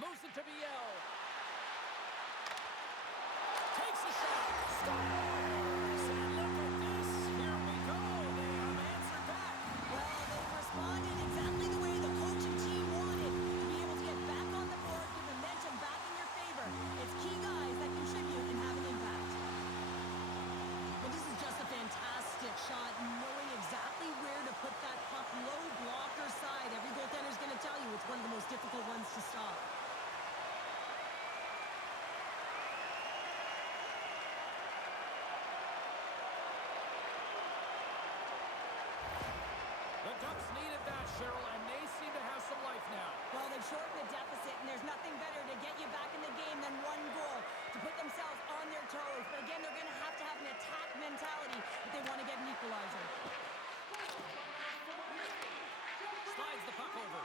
Moves it to Biel. Takes a shot. Stop! Responded exactly the way the coach and team wanted. To be able to get back on the board, get momentum back in your favor. It's key guys that contribute and have an impact. Well, this is just a fantastic shot, knowing exactly where to put that puck low blocker side. Every goaltender's going to tell you it's one of the most difficult ones to stop. The Ducks needed that, Cheryl, and they seem to have some life now. Well, they've shortened the deficit, and there's nothing better to get you back in the game than one goal to put themselves on their toes. But again, they're going to have an attack mentality if they want to get an equalizer. Slides the puck over.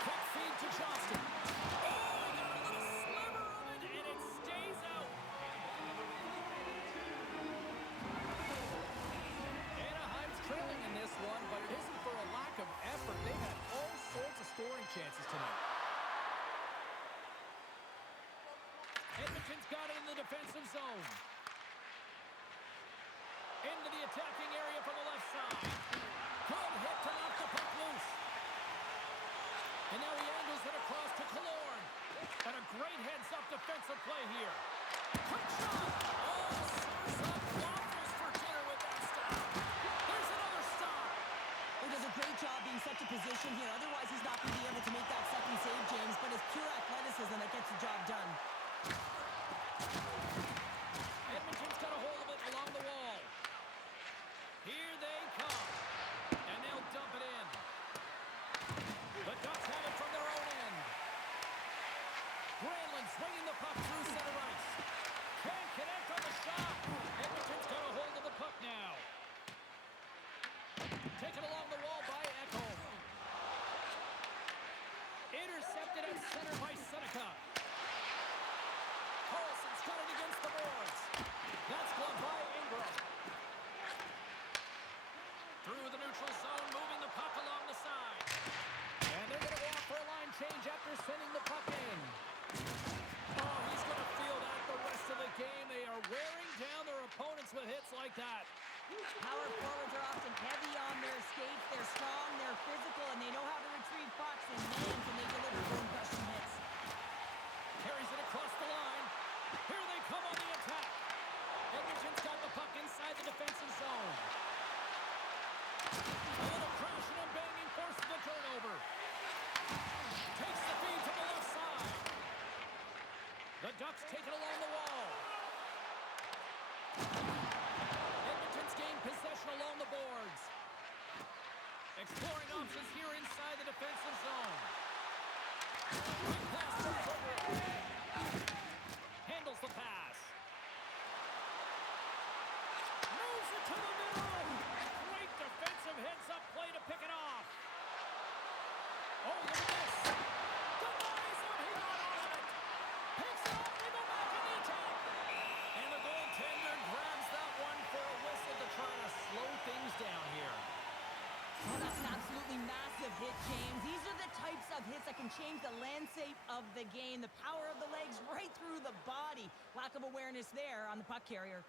Quick feed to Johnston. Oh, he got a little sliver of it, and it stays out. Anaheim's trailing in this one, but it isn't for a lack of effort. They've had all sorts of scoring chances tonight. Edmonton's got it in the defensive zone. Into the attacking area from the left side. Good hit to knock the puck loose. And now he angles it across to Killorn. And a great heads-up defensive play here. Quick shot! Oh, serves up waffles for dinner wearing down their opponents with hits like that. Power forwards are often heavy on their skates. They're strong, they're physical, and they know how to retrieve pucks. And man, can they deliver bone-crushing hits. Carries it across the line. Here they come on the attack. Edmonton's got the puck inside the defensive zone. A little crashing and banging forces the turnover. Takes the feed to the left side. The Ducks take it along the wall. Edmonton's gained possession along the boards. Exploring options here inside the defensive zone. Quick pass to Frederick. Handles the pass. Moves it to the middle. Great defensive heads-up play to pick it off. Oh, look at this. Denies him. He got out of it. Picks it up. They go back in the attack. And the goaltender grabs that one for a whistle to try to slow things down here. Oh, that's an absolutely massive hit, James. These are the types of hits that can change the landscape of the game. The power of the legs right through the body. Lack of awareness there on the puck carrier.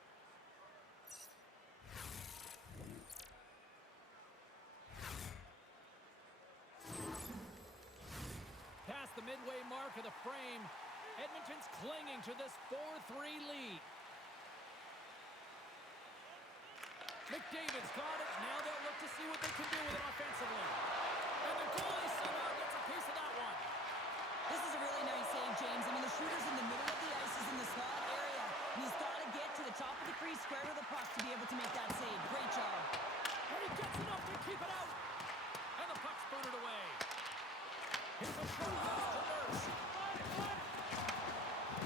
Past the midway mark of the frame, Edmonton's clinging to this 4-3 lead. McDavid's got it. Now they'll look to see what they can do with it offensively. And the goalie somehow gets a piece of that one. This is a really nice save, James. I mean, the shooter's in the middle of the ice. He's in the slot area. And he's got to get to the top of the crease, square to the puck to be able to make that save. Great job. And he gets enough to keep it out. And the puck's booted away. Here's a short pass to Nurse.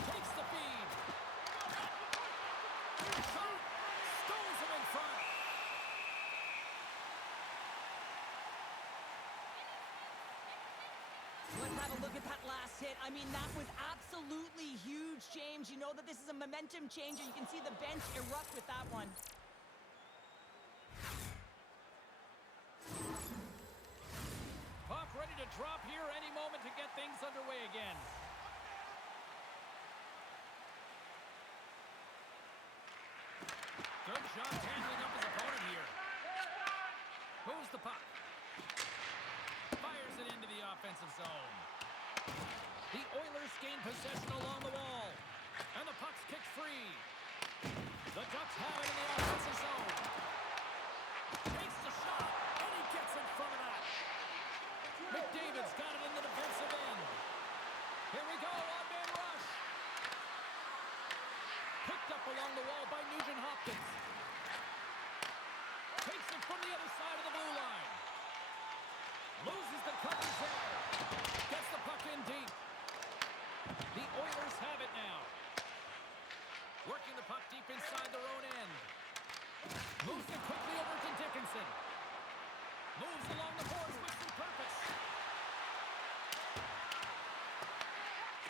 Takes the feed. Shot. Stones him in front. Let's have a look at that last hit. I mean, that was absolutely huge, James. You know that this is a momentum changer. You can see the bench erupt with that one. Puck ready to drop here any moment to get things underway again. Good shot handling up his opponent here. Moves the puck. Fires it into the offensive zone. The Oilers gain possession along the wall. And the puck's kicked free. The Ducks have it in the offensive zone. Takes the shot, and he gets in front of that. McDavid's got it in the defensive end. Here we go, one-man rush. Picked up along the wall by Nugent Hopkins. Takes it from the other side of the blue line. Loses the coverage there. Gets the puck in deep. The Oilers have it now. Working the puck deep inside their own end. Moves it quickly over to Dickinson. Moves along the boards with some purpose.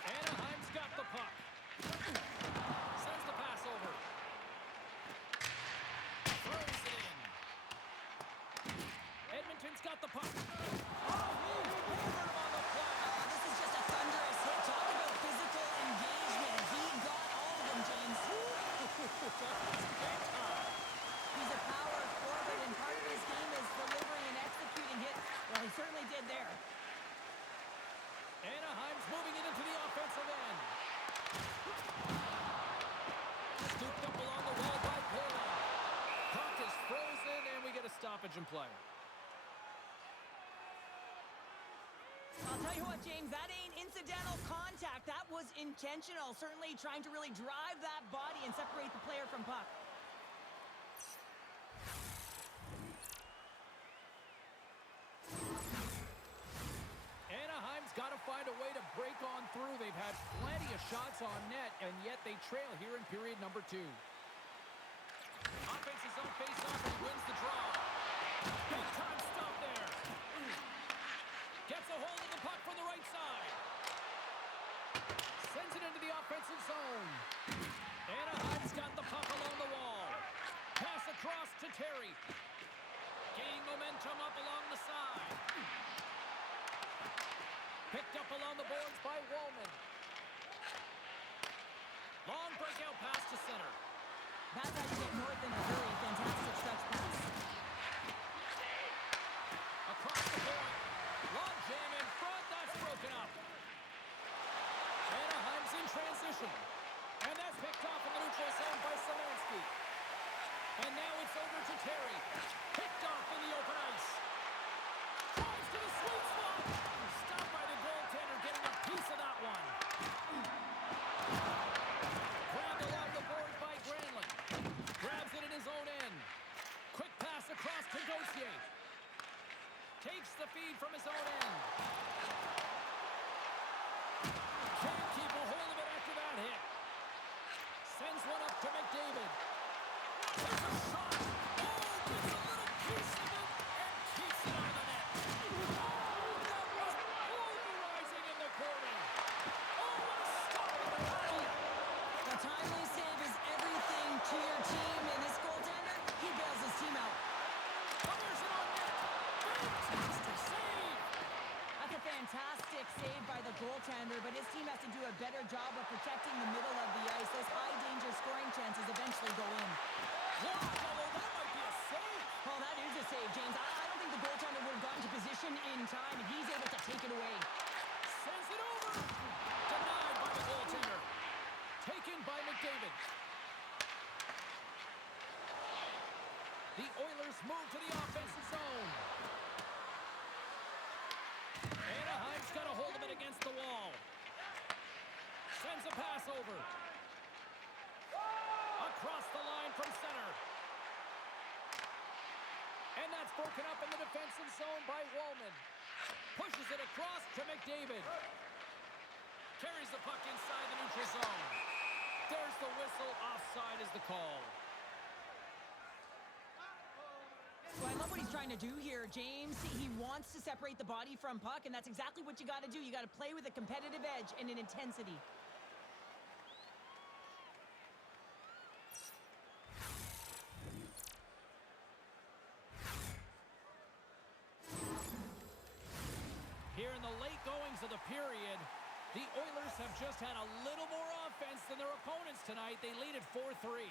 Anaheim's got the puck. Sends the pass over. Throws it in. Edmonton's got the puck. Oh, he hammered him on the play. This is just a thunderous hit. Talk about physical engagement. He got all of them, James. He's a power forward, and part of his game is delivering and executing hits. Well, he certainly did there. Anaheim's moving it into the offensive end. Scooped up along the wall by Poland. Puck is frozen, and we get a stoppage in play. I'll tell you what, James, that ain't incidental contact. That was intentional. Certainly trying to really drive that body and separate the player from puck. Anaheim's got to find a way to break on through. They've had plenty of shots on net, and yet they trail here in period number 2. Offense is on face-off, and he wins the draw. Big time stop there. Gets a hold of the puck from the right side. Sends it into the offensive zone. Anaheim's got the puck along the wall. Pass across to Terry. Gaining momentum up along the side. Picked up along the boards by Wallman. Long breakout pass to center. That's how you get north in a hurry. Fantastic stretch pass. Across the point. Long jam in front. That's broken up. Anaheim's in transition. And that's picked off in the neutral zone by Szymanski. And now it's over to Terry. Picked off in the open ice. Drives to the sweet spot. Stopped by the goaltender, getting a piece of that one. Grabbed along the boards by Granlund. Grabs it in his own end. Quick pass across to Gauthier. Takes the feed from his own end. Can't keep a hold of it after that hit. Sends one up to McDavid. There's a shot. Oh, gets a little piece of it and keeps it out of the net. Oh, that was pulverizing in the corner. Oh, what a stop in the rally. A timely save is everything to your team, and this goaltender, he bails his team out. Oh, there's it on net. Fantastic save. That's a fantastic save by the goaltender, but his team has to do a better job of protecting the middle of the ice. Those high-danger scoring chances eventually go in. Wow, that might be a save. Well, that is a save, James. I don't think the goaltender would have gotten to position in time, and he's able to take it away. Sends it over. Denied by the goaltender. Taken by McDavid. The Oilers move to the offensive zone. Anaheim's got a hold of it against the wall. Sends a pass over. Across the line from center. And that's broken up in the defensive zone by Wallman. Pushes it across to McDavid. Carries the puck inside the neutral zone. There's the whistle. Offside is the call. So I love what he's trying to do here, James. He wants to separate the body from puck, and that's exactly what you got to do. You got to play with a competitive edge and an intensity. Here in the late goings of the period, the Oilers have just had a little more offense than their opponents tonight. They lead at 4-3.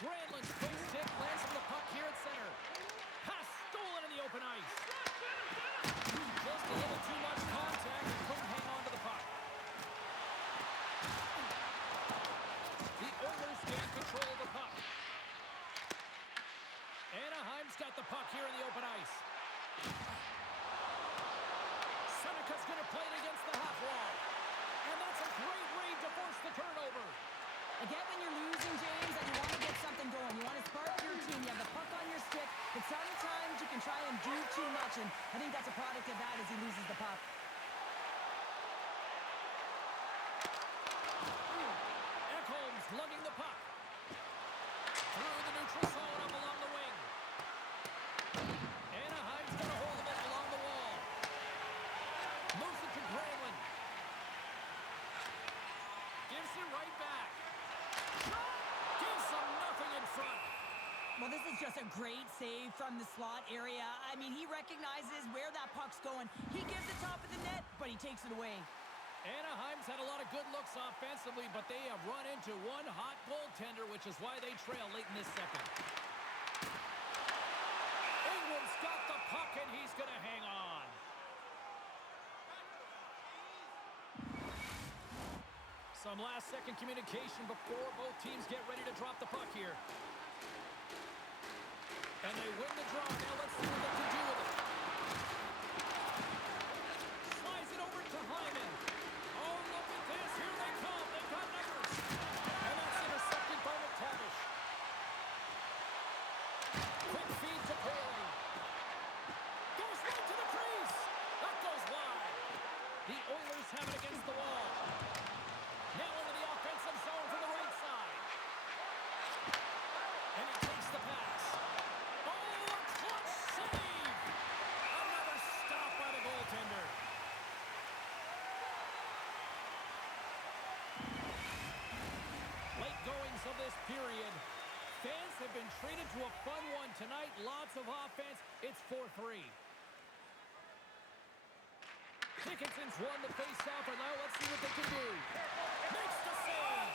Granlund's quick stick lands on the puck here at center. Pass stolen in the open ice. Just a little too much contact and couldn't hang on to the puck. The Oilers gain control of the puck. Anaheim's got the puck here in the open ice. Seneca's going to play it against the half wall. And that's a great read to force the turnover. Again, when you're losing, James, and you want to get something going, you want to spark your team, you have the puck on your stick, but sometimes you can try and do too much, and I think that's a product of that as he loses the puck. Ekholm's lugging the puck. Through the neutral zone up along the wing. Anaheim's got a hold of it along the wall. Moves it to Granlund. Gives it right back. Gives them nothing in front. Well, this is just a great save from the slot area. I mean, he recognizes where that puck's going. He gives the top of the net, but he takes it away. Anaheim's had a lot of good looks offensively, but they have run into one hot goaltender, which is why they trail late in this second. Ingram's got the puck, and he's going to hang on. Some last-second communication before both teams get ready to drop the puck here. And they win the draw. Now let's see what they can do with it. Slides it over to Hyman. Oh, look at this. Here they come. They've got numbers. And that's intercepted by McTavish. Quick feed to Bailey. Goes right to the crease. That goes wide. The Oilers have it against the wall. Now into the offensive zone from the right side. And he takes the pass. Oh, a clutch save! Another stop by the goaltender. Late goings of this period. Fans have been treated to a fun one tonight. Lots of offense. It's 4-3. Dickinson's won the face-off, and now let's see what they can do. Makes the save!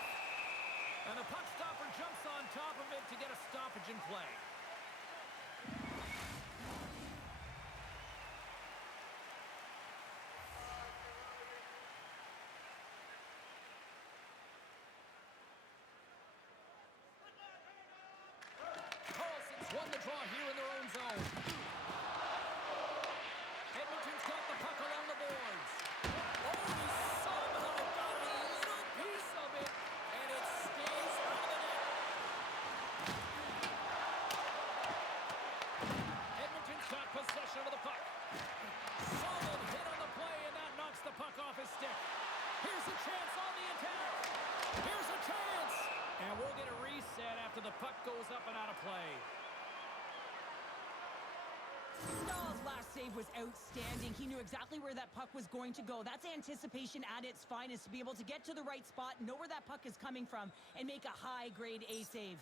top of it to get a stoppage in play. Carlson's won the draw here in their own zone. Edmonton's got the puck along the boards. Oh, he somehow got a little piece of it, and it stays out of the net. Edmonton's got possession of the puck. Solid hit on the play, and that knocks the puck off his stick. Here's a chance on the attack. Here's a chance. And we'll get a reset after the puck goes up and out of play. Stahl's last save was outstanding. He knew exactly where that puck was going to go. That's anticipation at its finest, to be able to get to the right spot, know where that puck is coming from, and make a high-grade A save.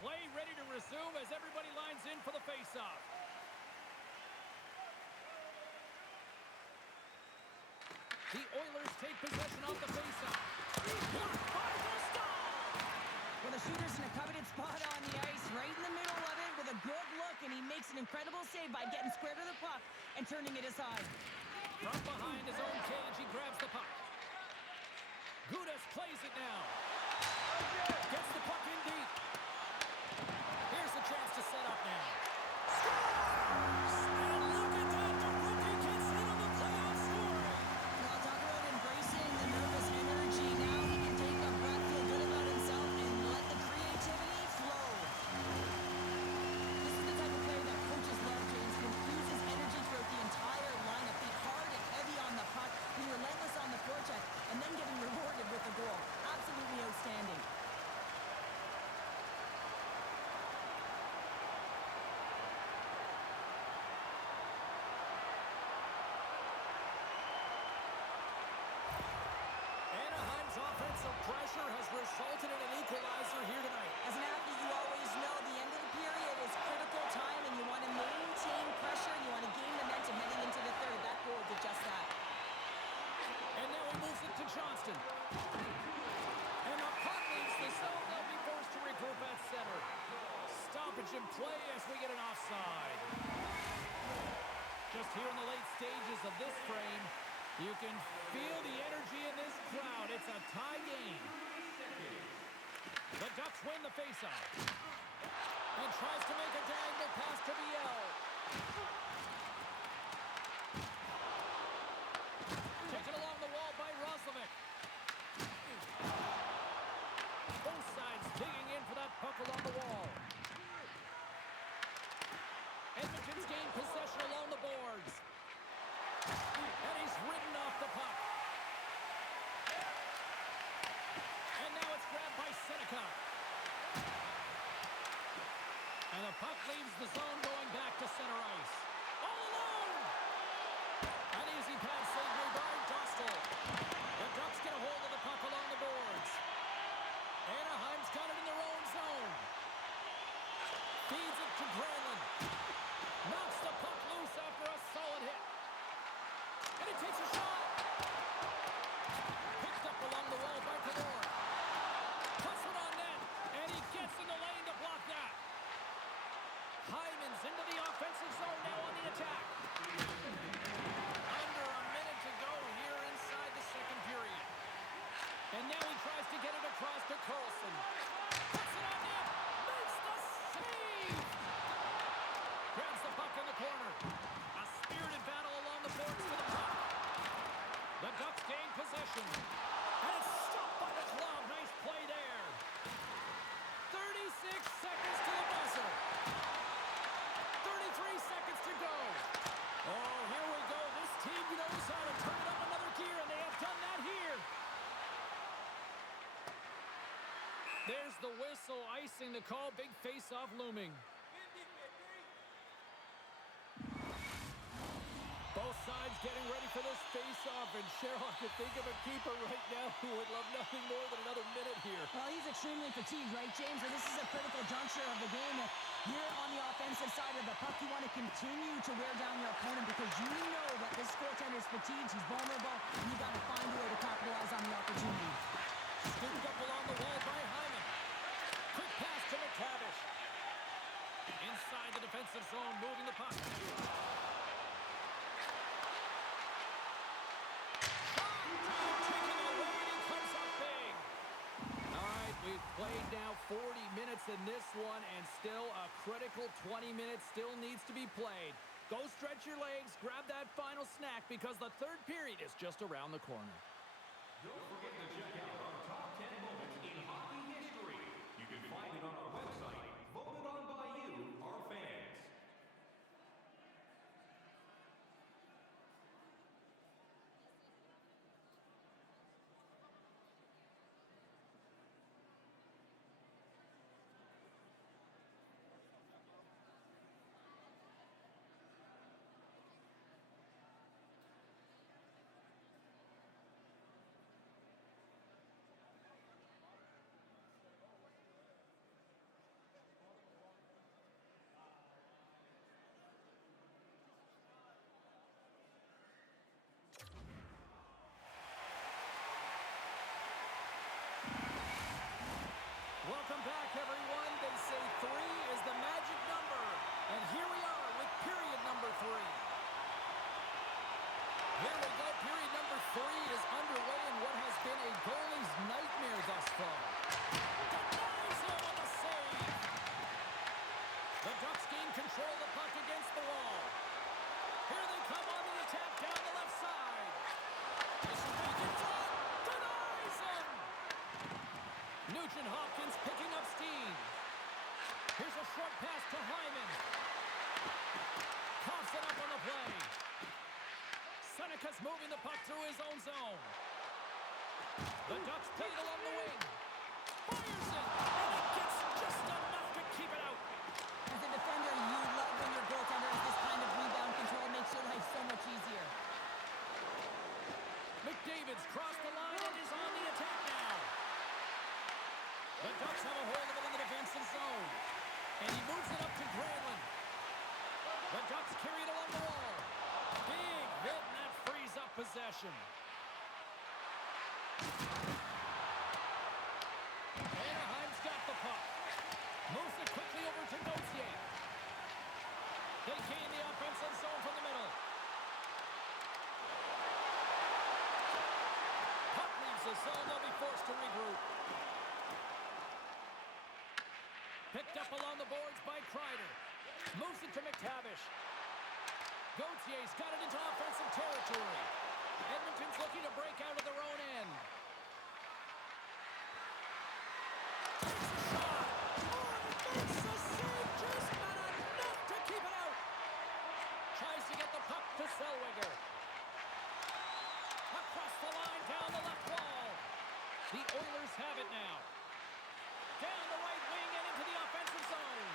Play ready to resume as everybody lines in for the faceoff. The Oilers take possession of the faceoff. Blocked by Stahl! Well, the shooter's in a coveted spot on the ice, right in the middle of it with a good look, and he makes an incredible save by getting square to the puck and turning it aside. From behind his own cage, he grabs the puck. Gudas plays it now. Gets the puck in deep. Here's a chance to set up now. Scores! And look at that, the rookie gets in on the playoff scoring. Well, talk about embracing the nervous energy. Now he can take a breath, feel good about himself, and let the creativity flow. This is the type of player that coaches love, James. He infuses energy throughout the entire lineup. Be hard and heavy on the puck, be relentless on the forecheck, and then getting rewarded with a goal. Absolutely outstanding. Anaheim's offensive pressure has resulted in an equalizer here tonight. As an athlete, you always know the end of the period is critical time, and you want to maintain pressure, and you want to gain momentum heading into the third. That goal did just that. And now he moves it to Johnston. And the puck leaves the zone. They'll be forced to regroup at center. Stoppage in play as we get an offside. Just here in the late stages of this frame, you can feel the energy in this crowd. It's a tie game. The Ducks win the faceoff. And tries to make a diagonal pass to Biel. Taken along the wall by Roslovic. Both sides digging in for that puck along the wall. Edmonton's gained possession along the boards. And he's ridden off the puck. And now it's grabbed by Seneca. And the puck leaves the zone going back to center ice. All alone! An easy pass saved by Dostal. The Ducks get a hold of the puck along the boards. Anaheim's got it in their own zone. Feeds it to Granlund. Knocks the puck loose after a solid hit. And he takes a shot. Picked up along the wall by Kador. Puts it on net. And he gets in the lane to block that. Hyman's into the offensive zone now on the attack. Under a minute to go here inside the second period. And now he tries to get it across to Carlson. Puts it on net. Makes the save. Grabs the puck in the corner. A spirited battle along the boards for the puck. The Ducks gain possession. And it's stopped by the glove. Nice play there. 36 seconds to the buzzer. 33 seconds to go. Oh, here we go. This team knows how to turn it up another gear, and they have done that here. There's the whistle, icing the call. Big face-off looming. Both sides getting ready for this face-off, and Cheryl, I could think of a keeper right now who would love nothing more than another minute here. Well, he's extremely fatigued, right, James? And this is a critical juncture of the game. You're on the offensive side of the puck. You want to continue to wear down your opponent because you know that this goaltender is fatigued, he's vulnerable, and you got to find a way to capitalize on the opportunity. Scooped up along the wall by Hyman. Quick pass to McTavish. Inside the defensive zone, moving the puck. We've played now 40 minutes in this one, and still a critical 20 minutes still needs to be played. Go stretch your legs, grab that final snack, because the third period is just around the corner. Don't forget to check out our top 10 moments in hockey history. You can find it on our website, voted on by you, our fans. Welcome back, everyone. They say 3 is the magic number. And here we are with period number 3. Here we go. Period number 3 is underway in what has been a goalie's nightmare thus far. Denies him with a save. The Ducks gain control of the puck against the wall. Here they come on the attack down the left side. This is back in front. Denies him. Nugent Hopkins picking up steam. Here's a short pass to Hyman. Coughs it up on the play. Seneca's moving the puck through his own zone. The Ducks play it along the wing. Fires it. And it gets just enough to keep it out. As a defender, you love when your goaltender has this kind of rebound control. It makes your life so much easier. McDavid's crossed the line and is on the attack now. The Ducks have a hold of it in the defensive zone. And he moves it up to Granlund. The Ducks carry it along the wall. Big hit, and that frees up possession. Anaheim's got the puck. Moves it quickly over to Gauthier. They gain the offensive zone from the middle. Puck leaves the zone. They'll be forced to regroup. Picked up along the boards by Kreider. Moves it to McTavish. Gauthier's got it into offensive territory. Edmonton's looking to break out of their own end. Takes a shot. Oh, makes a save. Just not enough to keep it out. Tries to get the puck to Zellweger. Across the line, down the left wall. The Oilers have it now. Down the right wing and into the offensive zone.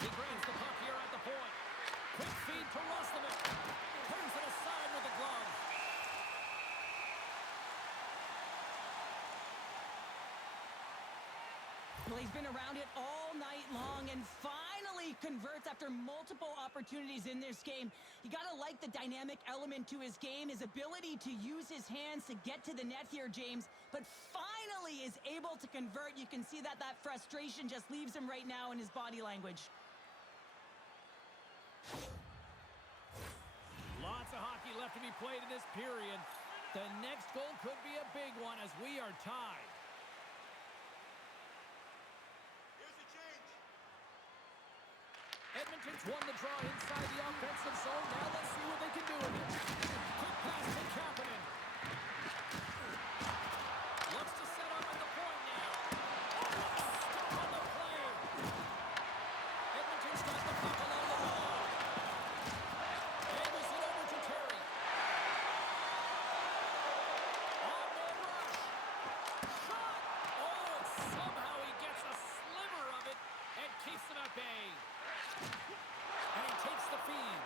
He grabs the puck here at the point. Quick feed to Roslovic. Turns it aside with the glove. Well, he's been around it all night long and finally converts after multiple opportunities in this game. You got to like the dynamic element to his game, his ability to use his hands to get to the net here, James, but finally is able to convert. You can see that frustration just leaves him right now in his body language. Lots of hockey left to be played in this period. The next goal could be a big one as we are tied. Edmonton's won the draw inside the offensive zone. Now let's see what they can do with it. Quick pass to Kapanen. Looks to set up at the point now. Oh, stop on the play. Edmonton's got the puck along the wall. Handles it over to Terry. On-man rush. Shot. Oh, and somehow he gets a sliver of it and keeps them at bay. And he takes the feed.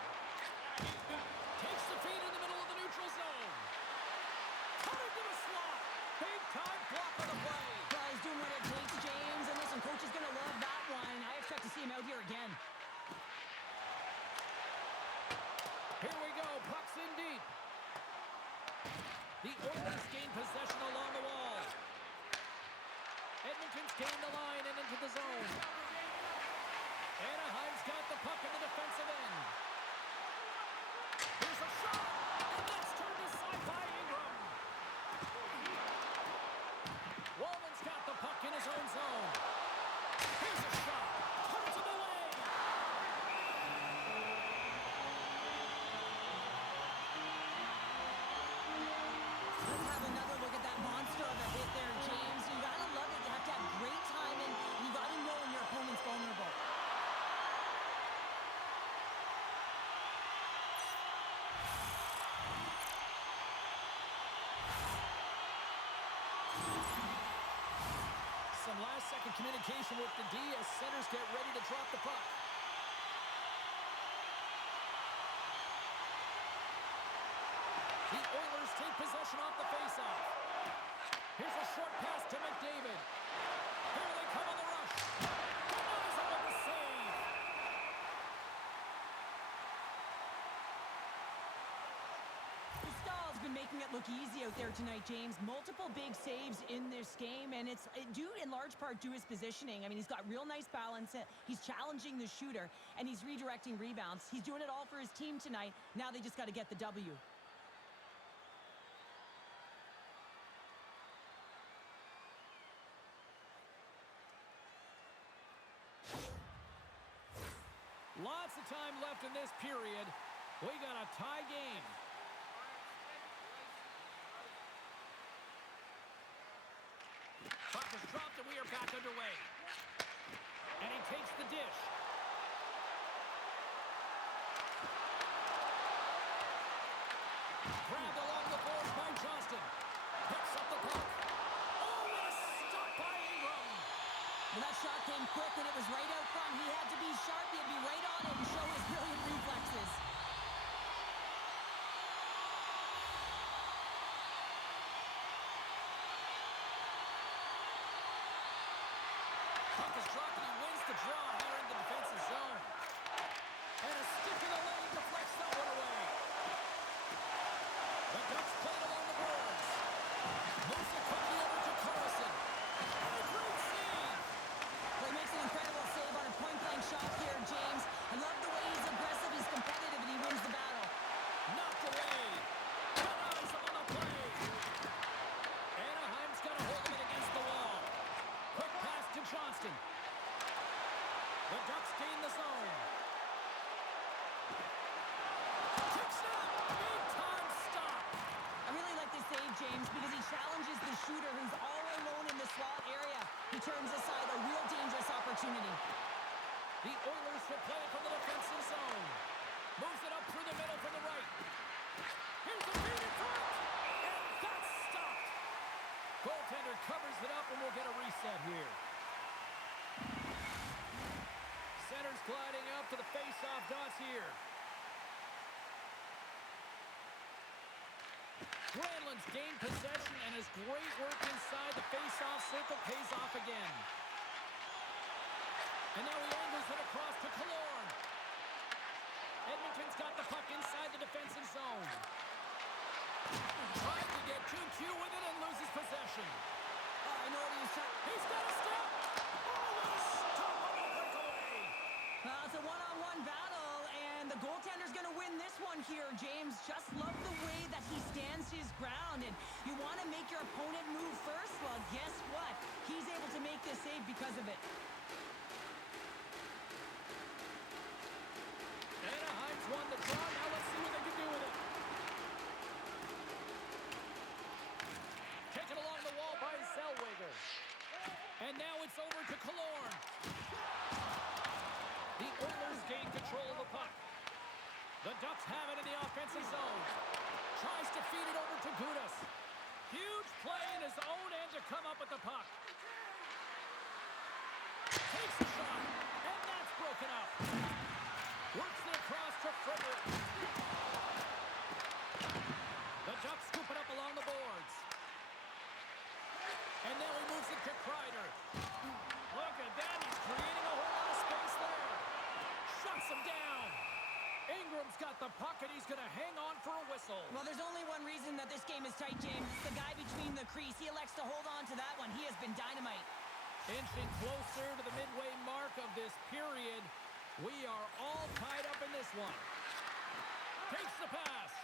The Oilers gain possession along the wall. Edmonton's gained the line and into the zone. Anaheim's got the puck in the defensive end. Here's a shot, and that's turned aside by Ingram. Walman's got the puck in his own zone. Here's a shot, turns him away. Let's have another look at that monster of a hit there, James. You gotta love it. You have to have great timing. You gotta know when your opponent's vulnerable. Some last-second communication with the D as centers get ready to drop the puck. The Oilers take possession off the faceoff. Here's a short pass to McDavid. Here they come on the rush. Denies him with the save. Stahl's been making it look easy out there tonight, James. Multiple big saves in this game, and it's due in large part to his positioning. I mean, he's got real nice balance. He's challenging the shooter, and he's redirecting rebounds. He's doing it all for his team tonight. Now they just got to get the W. Lots of time left in this period. We got a tie game. Puck is dropped and we are back underway. And he takes the dish. Grabbed along the boards by Johnston. Picks up the puck. Oh, what a stop by Ingram. Well, that shot came quick, and it was right out front. He had to be sharp. He had to be right on it and show his brilliant reflexes. Puck is dropped and he wins the draw here in the defensive zone. And a stick in the lane deflects that one away. The Ducks played along the boards. Moves it quickly over to Carlson. And a great save. Well, he makes an incredible save on a point-blank shot here, James. I love the way he's aggressive, he's competitive, and he wins the battle. Knocked away. Denies him on the play. Anaheim's got a hold of it against the wall. Quick pass to Johnston. The Ducks gain the zone. Quick snap. Big time stop. I really like this save, James, because he challenges the shooter who's all alone in the slot area. He turns aside a real dangerous opportunity. The Oilers will play it from the defensive zone. Moves it up through the middle from the right. Here's the feed in front. And that's stopped. Goaltender covers it up and we'll get a reset here. Center's gliding up to the face-off dots here. Granlund's gained possession and his great work inside the face-off circle pays off again. And now he angles it across to Killorn. Edmonton's got the puck inside the defensive zone. Trying to get too cute with it and loses possession. Oh, I know what he's trying. He's got a step. Oh, what a stop on the breakaway. It's a one-on-one battle, and the goaltender's going to win this one here, James. Just love the way that he stands his ground, and you want to make your opponent move first? Well, guess what? He's able to make this save because of it. Anaheim's won the draw. Now let's see what they can do with it. Taken along the wall by Zellweger. And now it's over to Killorn. The Oilers gain control of the puck. The Ducks have it in the offensive zone. Tries to feed it over to Gudas. Huge play in his own end to come up with the puck. Takes a shot, and that's broken up. Works it across to Frederick. The Ducks scoop it up along the boards. And now he moves it to Kreider. Look at that, he's creating a whole lot of space there. Shuts him down. Ingram's got got the puck, and he's going to hang on for a whistle. Well, there's only one reason that this game is tight, James. It's the guy between the crease. He elects to hold on to that one. He has been dynamite. Inching closer to the midway mark of this period. We are all tied up in this one. Takes the pass.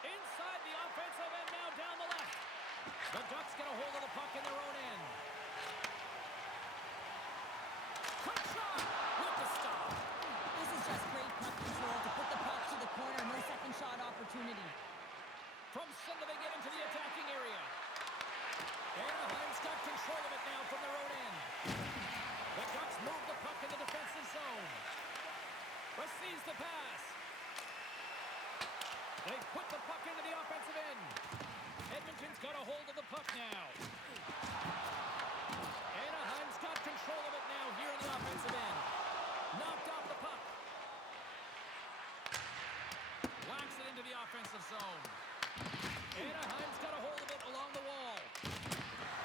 Inside the offensive end, now down the left. The Ducks get a hold of the puck in their own end. Quick shot with the stop. This is just great puck control to put the puck to the corner. No second shot opportunity. From center, they get into the attacking area. Anaheim's got control of it now from their own end. The Ducks move the puck in the defensive zone. Receives the pass. They put the puck into the offensive end. Edmonton's got a hold of the puck now. Anaheim's got control of it now here in the offensive end. Knocked off the puck. Whacks it into the offensive zone. Anaheim's got a hold of it along the wall.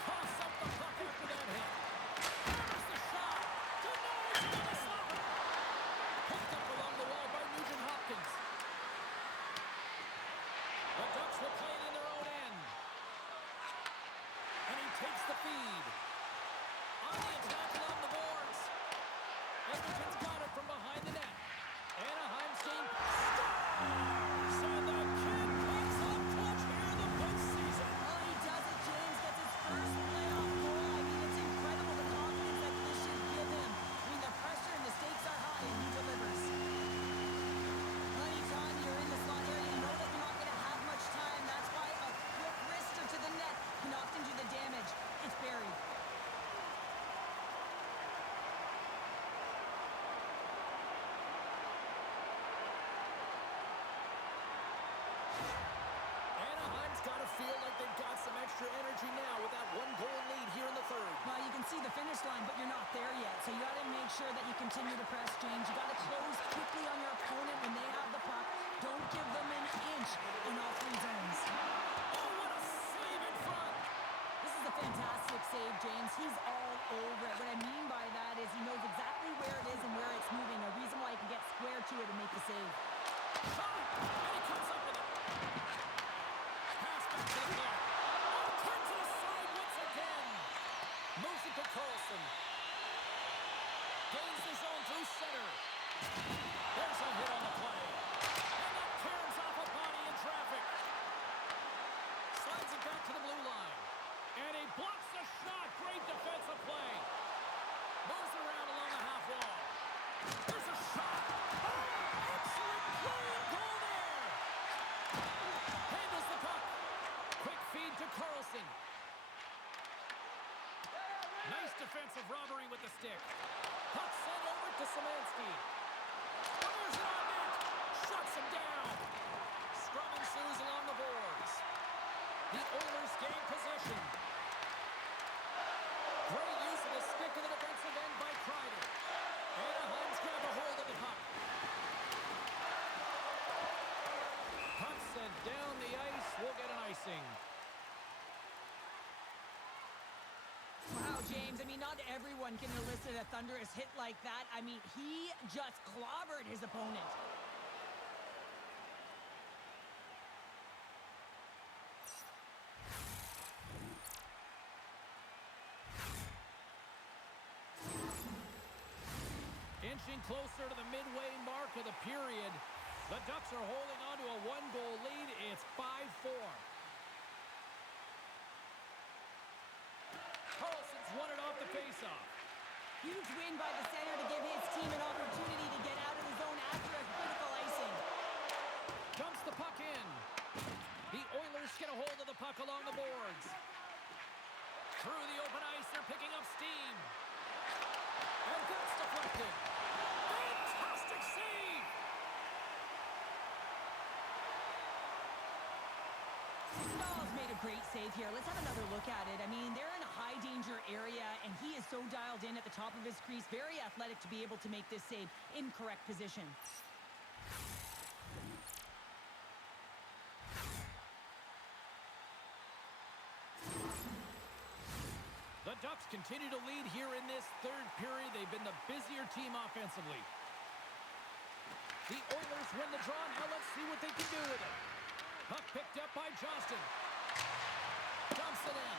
Toss up the puck after that hit. Hammers the shot. Denies it on the slot. Picked up along the wall by Nugent Hopkins. The Ducks will play it in their own end. And he takes the feed. On the attack along the boards. Edmonton's got it from behind the net. Anaheim's game stops. And the kid picks up clutch here in the postseason. Oh, he does it, James. Gets his first playoff goal. I mean, it's incredible the confidence that this should give him. I mean, the pressure and the stakes are high, and he delivers. Anytime you're in the slot area, you know that you're not going to have much time. That's why a quick wrister to the net can often do the damage. It's buried. Anaheim's got to feel like they've got some extra energy now with that one-goal lead here in the third. Well, you can see the finish line, but you're not there yet. So you got to make sure that you continue to press, James. You got to close quickly on your opponent when they have the puck. Don't give them an inch in all three zones. Oh, what a save in front! This is a fantastic save, James. He's all over it. What I mean by that is he knows exactly where it is and where it's moving. A reason why he can get square to it and make the save. Shot! And he comes up with it. Pass back to the block. Oh, turns it aside once again. Moves it to Carlson. Gains the zone through center. There's a hit on the play. And that tears off a body in traffic. Slides it back to the blue line. And he blocks the shot. Great defensive play. Moves around along the half wall. There's a shot. Oh, excellent play and goal there. Handles the puck. Quick feed to Carlson. Nice defensive robbery with the stick. Puck sent over to Szymanski. Fires it on net. Shuts him down. Scrum ensues along the boards. The Oilers gain possession. Great use of the stick in the defensive end by Kreider. Anaheim's grab a hold of the puck. Puck sent down the ice. We'll get an icing. Wow, James. I mean, not everyone can elicit a thunderous hit like that. I mean, he just clobbered his opponent. Inching closer to the midway mark of the period. The Ducks are holding on to a one-goal lead. It's 5-4. Carlson's won it off the faceoff. Huge win by the center to give his team an opportunity to get out of the zone after a critical icing. Dumps the puck in. The Oilers get a hold of the puck along the boards. Through the open ice, they're picking up steam. And that's deflected. Fantastic save! Stahl's made a great save here. Let's have another look at it. I mean, they're in a high-danger area, and he is so dialed in at the top of his crease. Very athletic to be able to make this save in correct position. The Ducks continue to lead here in this third period. They've been the busier team offensively. The Oilers win the draw. Now let's see what they can do with it. Puck picked up by Johnston. Dumps it in.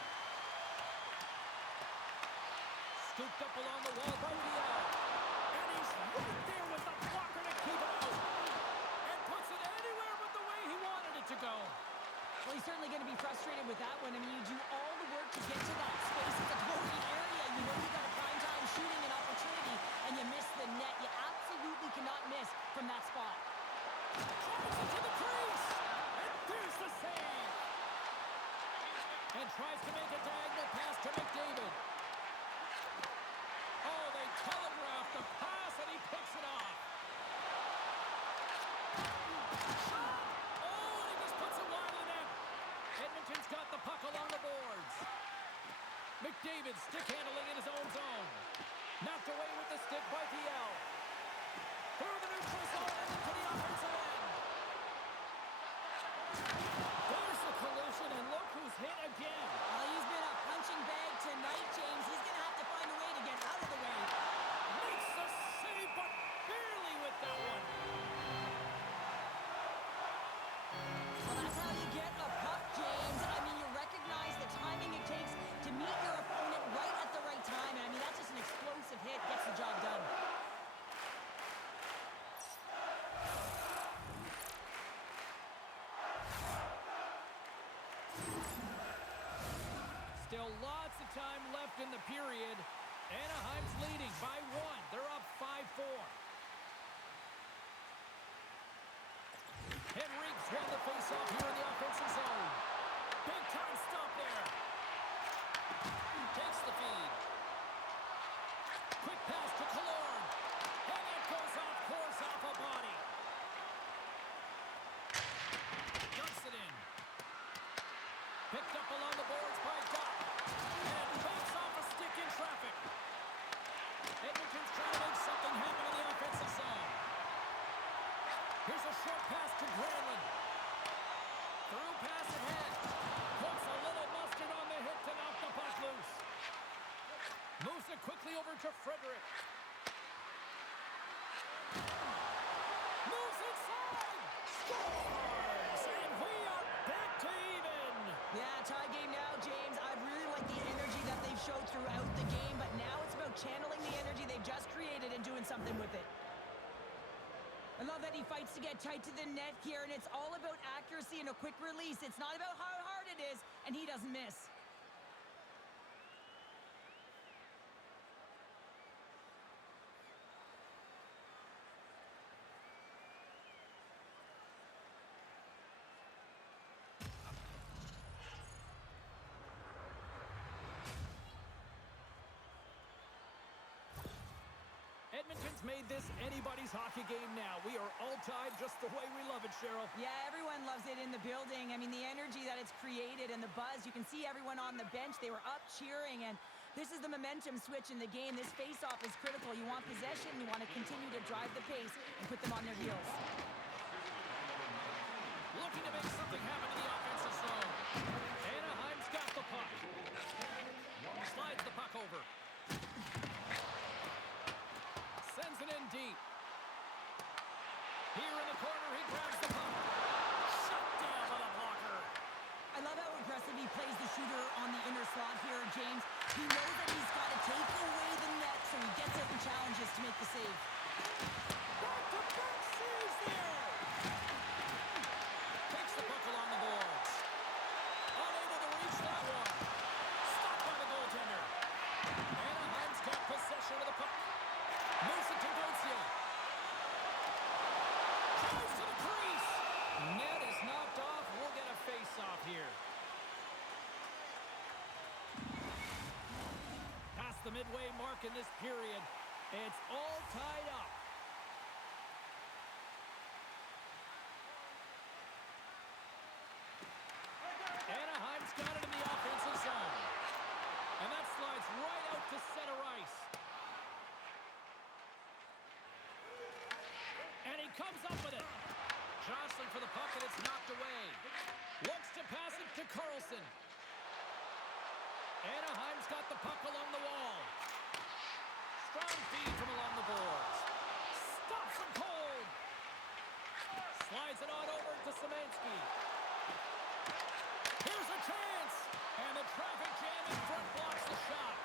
Scooped up along the wall by Viel. And he's right there with the blocker to keep it out. And puts it anywhere but the way he wanted it to go. Well, he's certainly going to be frustrated with that one. I mean, you do all the work to get to that space. It's a glory area. You know you've got a prime time shooting an opportunity, and you miss the net. You absolutely cannot miss from that spot. Drives it to the crease. And there's the save. And tries to make a diagonal pass to McDavid. Oh, they telegraph the pass, and he picks it off. Shot! Oh, and he just puts it wide of the net. Edmonton's got the puck along the boards. McDavid stick handling in his own zone. Knocked away with the stick by Viel. Through the neutral zone and into the offensive end. There's the collision, and look who's hit again. Well, he's been a punching bag tonight, James. He's going to have to find a way to get out of the way. Makes the save, but barely with that one. Well, that's how you get a puck, James. I mean, you recognize the timing it takes to meet your opponent right at the right time. And I mean, that's just an explosive hit. Gets the job done. Still lots of time left in the period. Anaheim's leading by 1. They're up 5-4. Henrique's won the faceoff here in the offensive zone. Big time stop there. Takes the feed. Quick pass to Killorn. And that goes off course off a body. Dumps it in. Picked up along the boards by Duck. And it banks off a stick in traffic. Edmonton's trying to make something happen in the offensive zone. Here's a short pass to Granlund. Through pass ahead. Puts a little mustard on the hit to knock the puck loose. Moves it quickly over to Frederick. Moves inside. Scores! And we are back to even. Yeah, tie game now, James. I really like the energy that they've showed throughout the game, but now it's about channeling the energy they've just created and doing something with it. I love that he fights to get tight to the net here, and it's all about accuracy and a quick release. It's not about how hard it is, and he doesn't miss. Edmonton's made this anybody's hockey game now. We are all tied just the way we love it, Cheryl. Yeah, everyone loves it in the building. I mean, the energy that it's created and the buzz. You can see everyone on the bench. They were up cheering, and this is the momentum switch in the game. This face-off is critical. You want possession. You want to continue to drive the pace and put them on their heels. Looking to make something happen in the offensive zone. Anaheim's got the puck. Slides the puck over. Sends it in deep. Here in the corner, he grabs the puck. Shut down by the blocker. I love how aggressive he plays the shooter on the inner slot here, James. He knows that he's got to take away the net, so he gets out and challenges to make the save. Back-to-back saves there. Takes the puck along the boards. Unable to reach that one. Stopped by the goaltender. Anaheim's got possession of the puck. Moves it to Garcia. Drives to the crease. Net is knocked off. We'll get a face-off here. Past the midway mark in this period. It's all tied up. Anaheim's got it in the offensive zone. And that slides right out to center ice. And he comes up with it. Johnson for the puck, and it's knocked away. Looks to pass it to Carlson. Anaheim's got the puck along the wall. Strong feed from along the boards. Stops him cold. Slides it on over to Szymanski. Here's a chance. And the traffic jam in front blocks the shot.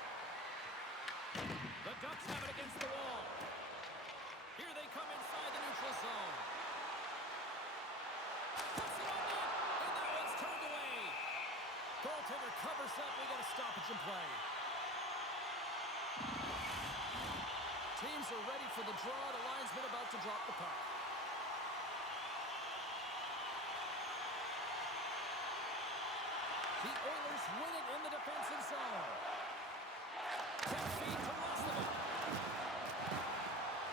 The Ducks have it against the wall. Here they come inside the neutral zone. Puts it on net, and that one's turned away. Goaltender covers up. We got a stoppage in play. Teams are ready for the draw. The linesman about to drop the puck. The Oilers win it in the defensive zone. 10 feet to Roslovic.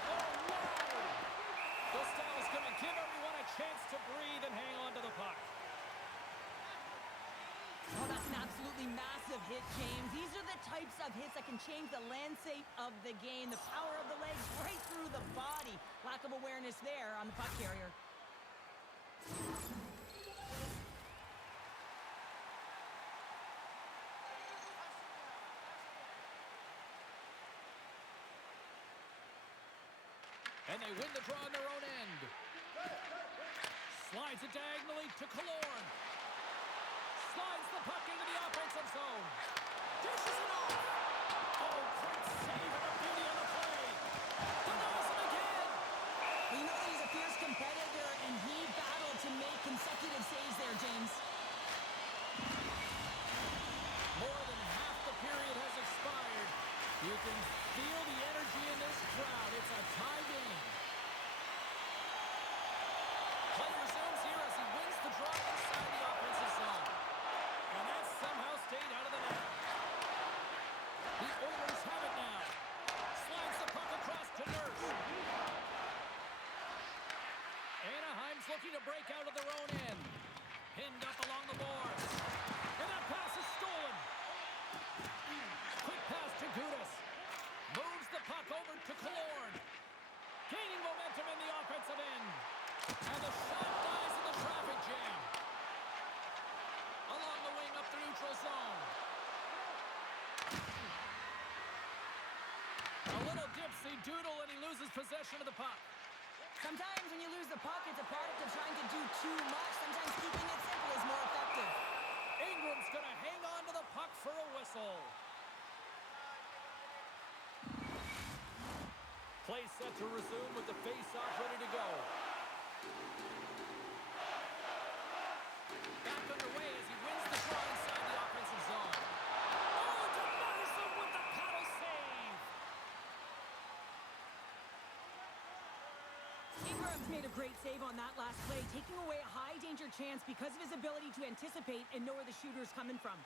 Oh, wow! Gustavo's going to give everyone a chance to breathe and hang on to the puck. Oh, that's an absolutely massive hit, James. These are the types of hits that can change the landscape of the game. The power of the legs right through the body. Lack of awareness there on the puck carrier. And they win the draw on their own end. Slides it diagonally to Killorn. Slides the puck into the offensive zone. Dishes it off. Oh, great save and a beauty on the play. Denies him again. Well, you know he's a fierce competitor, and he battled to make consecutive saves there, James. More than half the period has expired. You can feel the energy in this crowd. It's a tie game. Play resumes here as he wins the draw inside the offensive zone. And that somehow stayed out of the net. The Oilers have it now. Slides the puck across to Nurse. Anaheim's looking to break out of their own end. Pinned up along the boards. And that pass is stolen. Quick pass to Gudas. Moves the puck over to Killorn. Gaining momentum in the offensive end. And the shot dies in the traffic jam. Along the wing up the neutral zone. A little dipsy doodle and he loses possession of the puck. Sometimes when you lose the puck, it's a product of trying to do too much. Sometimes keeping it simple is more effective. Ingram's going to hang on to the puck for a whistle. Play set to resume with the face-off ready to go. Back underway as he wins the draw inside the offensive zone. Oh, denies him with the paddle save. Ingram's made a great save on that last play, taking away a high-danger chance because of his ability to anticipate and know where the shooter's coming from.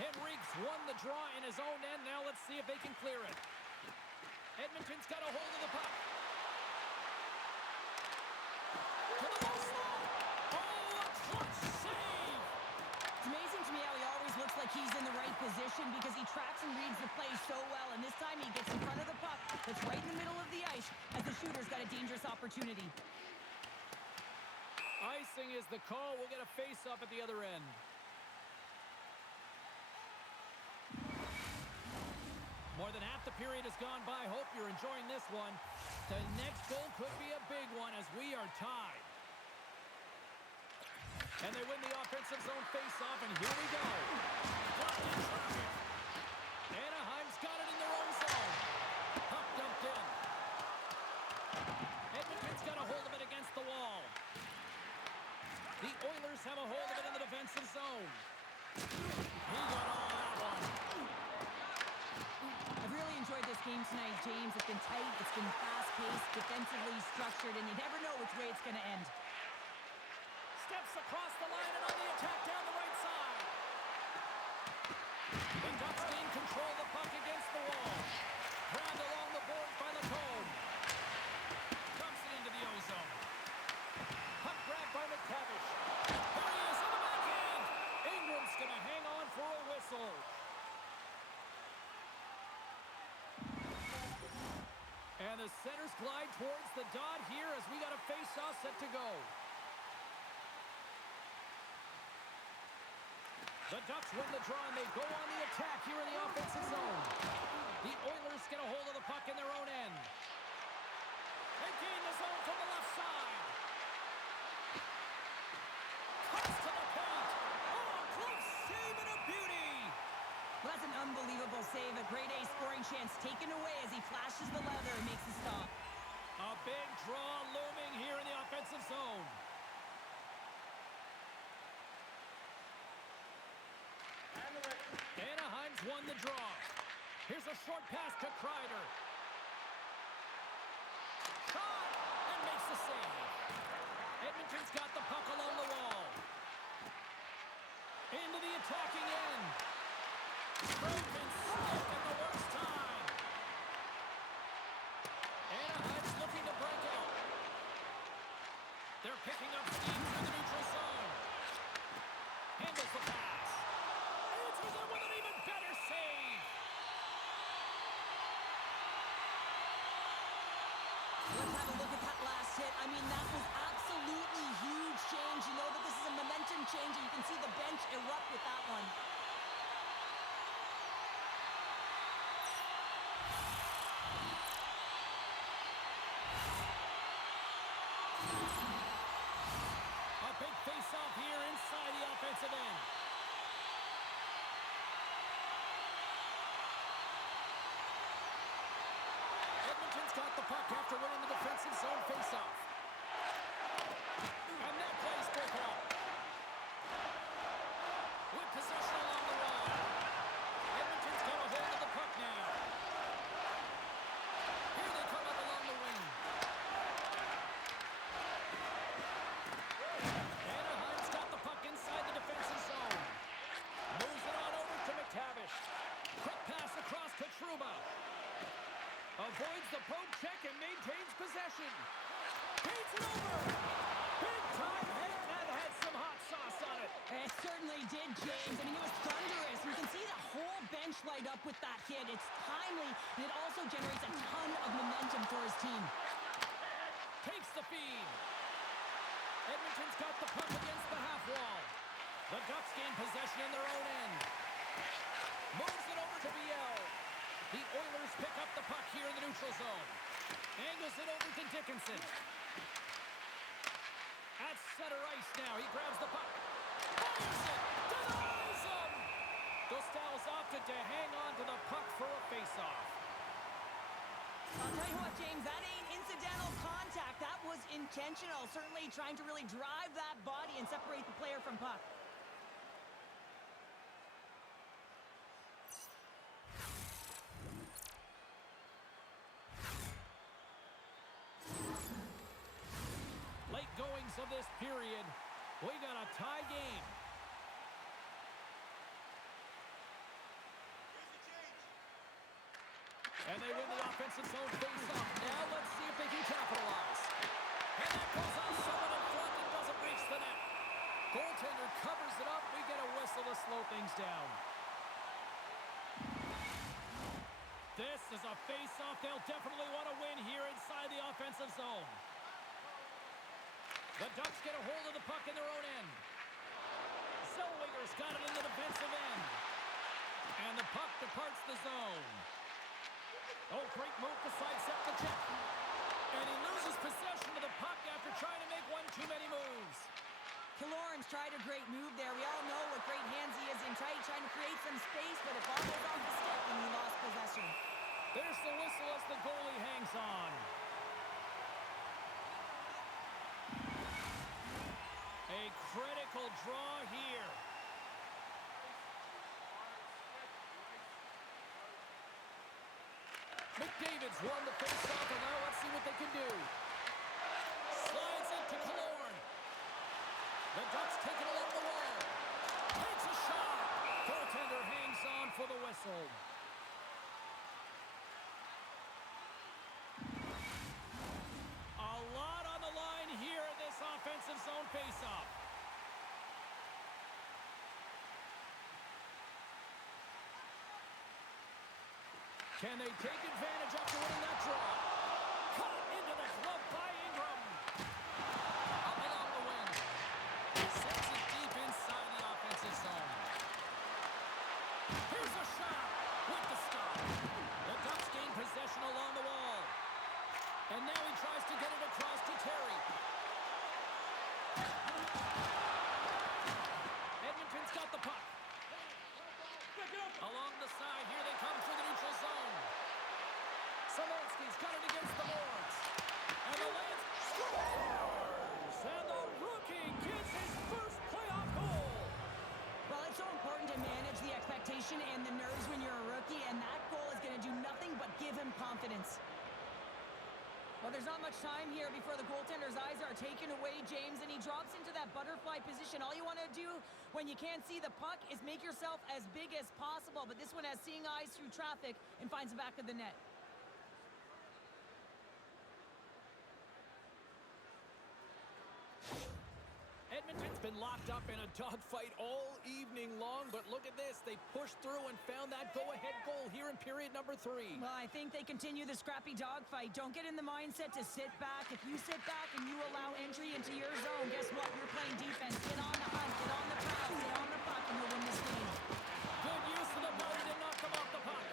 Henrique's won the draw in his own end. Now let's see if they can clear it. Edmonton's got a hold of the puck. To the low slot. Oh, a clutch save! It's amazing to me how he always looks like he's in the right position because he tracks and reads the play so well, and this time he gets in front of the puck that's right in the middle of the ice as the shooter's got a dangerous opportunity. Icing is the call. We'll get a face-up at the other end. More than half the period has gone by. Hope you're enjoying this one. The next goal could be a big one as we are tied. And they win the offensive zone face-off, and here we go. Blocked in traffic. Anaheim's got it in their own zone. Puck dumped in. Edmonton's got a hold of it against the wall. The Oilers have a hold of it in the defensive zone. He got all that one. I've really enjoyed this game tonight, James. It's been tight, it's been fast-paced, defensively structured, and you never know which way it's going to end. Steps across the line and on the attack down the right side. The Ducks gain control of the puck against the wall. Grabbed along the boards by Lacombe. Dumps it into the O-zone. Puck grabbed by McTavish. There he is on the backhand. Ingram's going to hang on for a whistle. And the centers glide towards the dot here as we got a face-off set to go. The Ducks win the draw, and they go on the attack here in the offensive zone. The Oilers get a hold of the puck in their own end. They gain the zone from the left side. Cuts to the paint. Oh, close save and a beauty. Well, that's an unbelievable save. A grade A scoring chance taken away as he flashes the leather and makes the stop. A big draw looming here in the offensive zone. Anaheim's won the draw. Here's a short pass to Kreider. Shot! And makes the save. Edmonton's got the puck along the wall. Into the attacking end. Broken stick at the worst time. Anaheim's looking to break out. They're picking up steam through the neutral zone. Handles the pass. Answers it with an even better save. Let's have a look at that last hit. I mean, that was absolutely huge change. You know that this is a momentum change, and you can see the bench erupt with that one. A big face-off here inside the offensive end. Edmonton's got the puck after winning the defensive zone face-off. And that play's broken up. With possession along the wall. Edmonton's got a hold of the puck now. Here they come up along the wing. Anaheim's got the puck inside the defensive zone. Moves it on over to McTavish. Quick pass across to Trouba. Avoids the poke check and maintains possession. Beats it over. Big time hit that had some hot sauce on it. It certainly did, James. I mean, it was thunderous. You can see the whole bench light up with that hit. It's timely, and it also generates a ton of momentum for his team. Takes the feed. Edmonton's got the puck against the half wall. The Ducks gain possession in their own end. Moves it over to Biel. The Oilers pick up the puck here in the neutral zone. Angles it over to Dickinson. At center ice now. He grabs the puck. Fires it. Denies him. Dostal's opted to hang on to the puck for a face-off. I'll tell you what, James, that ain't incidental contact. That was intentional. Certainly trying to really drive that body and separate the player from puck. Late goings of this period. We got a tie game. And they win the offensive zone face-off. Now let's see if they can capitalize. And that goes on someone in front and doesn't reach the net. Goaltender covers it up. We get a whistle to slow things down. This is a face-off they'll definitely want to win here inside the offensive zone. The Ducks get a hold of the puck in their own end. Zellweger's got it in the defensive end. And the puck departs the zone. Oh, great move to sidestep the check. And he loses possession of the puck after trying to make one too many moves. Killorn's tried a great move there. We all know what great hands he is in tight, trying to create some space, but it all goes off the stick when he lost possession. There's the whistle as the goalie hangs on. A critical draw here. McDavid's won the face-off, and now let's see what they can do. Slides it to Killorn. The Ducks take it along the wall. Takes a shot. Goaltender hangs on for the whistle. A lot on the line here in this offensive zone face-off. Can they take advantage after winning that draw? a glove by Ingram. Up along the wing. Sends it deep inside the offensive zone. Here's a shot with the stop. The Ducks gain possession along the wall. And now he tries to get it across to Terry. Edmonton's got the puck. Along the side, here they come through the neutral zone. Simonsky's got it against the boards. And the Lance scores! And the rookie gets his first playoff goal. Well, it's so important to manage the expectation and the nerves when you're a rookie, and that goal is going to do nothing but give him confidence. Well, there's not much time here before the goaltender's eyes are taken away, James, and he drops into that butterfly position. All you want to do when you can't see the puck is make yourself as big as possible, but this one has seeing eyes through traffic and finds the back of the net. Edmonton's been locked up in a dogfight all evening long, but look at this. They pushed through and found that go-ahead goal here in period number 3. Well, I think they continue the scrappy dogfight. Don't get in the mindset to sit back. If you sit back and you allow entry into your zone, guess what? You're playing defense. Get on the hunt, get on the prowl, get on the puck, and you'll win this game. Good use of the body to knock them off the puck.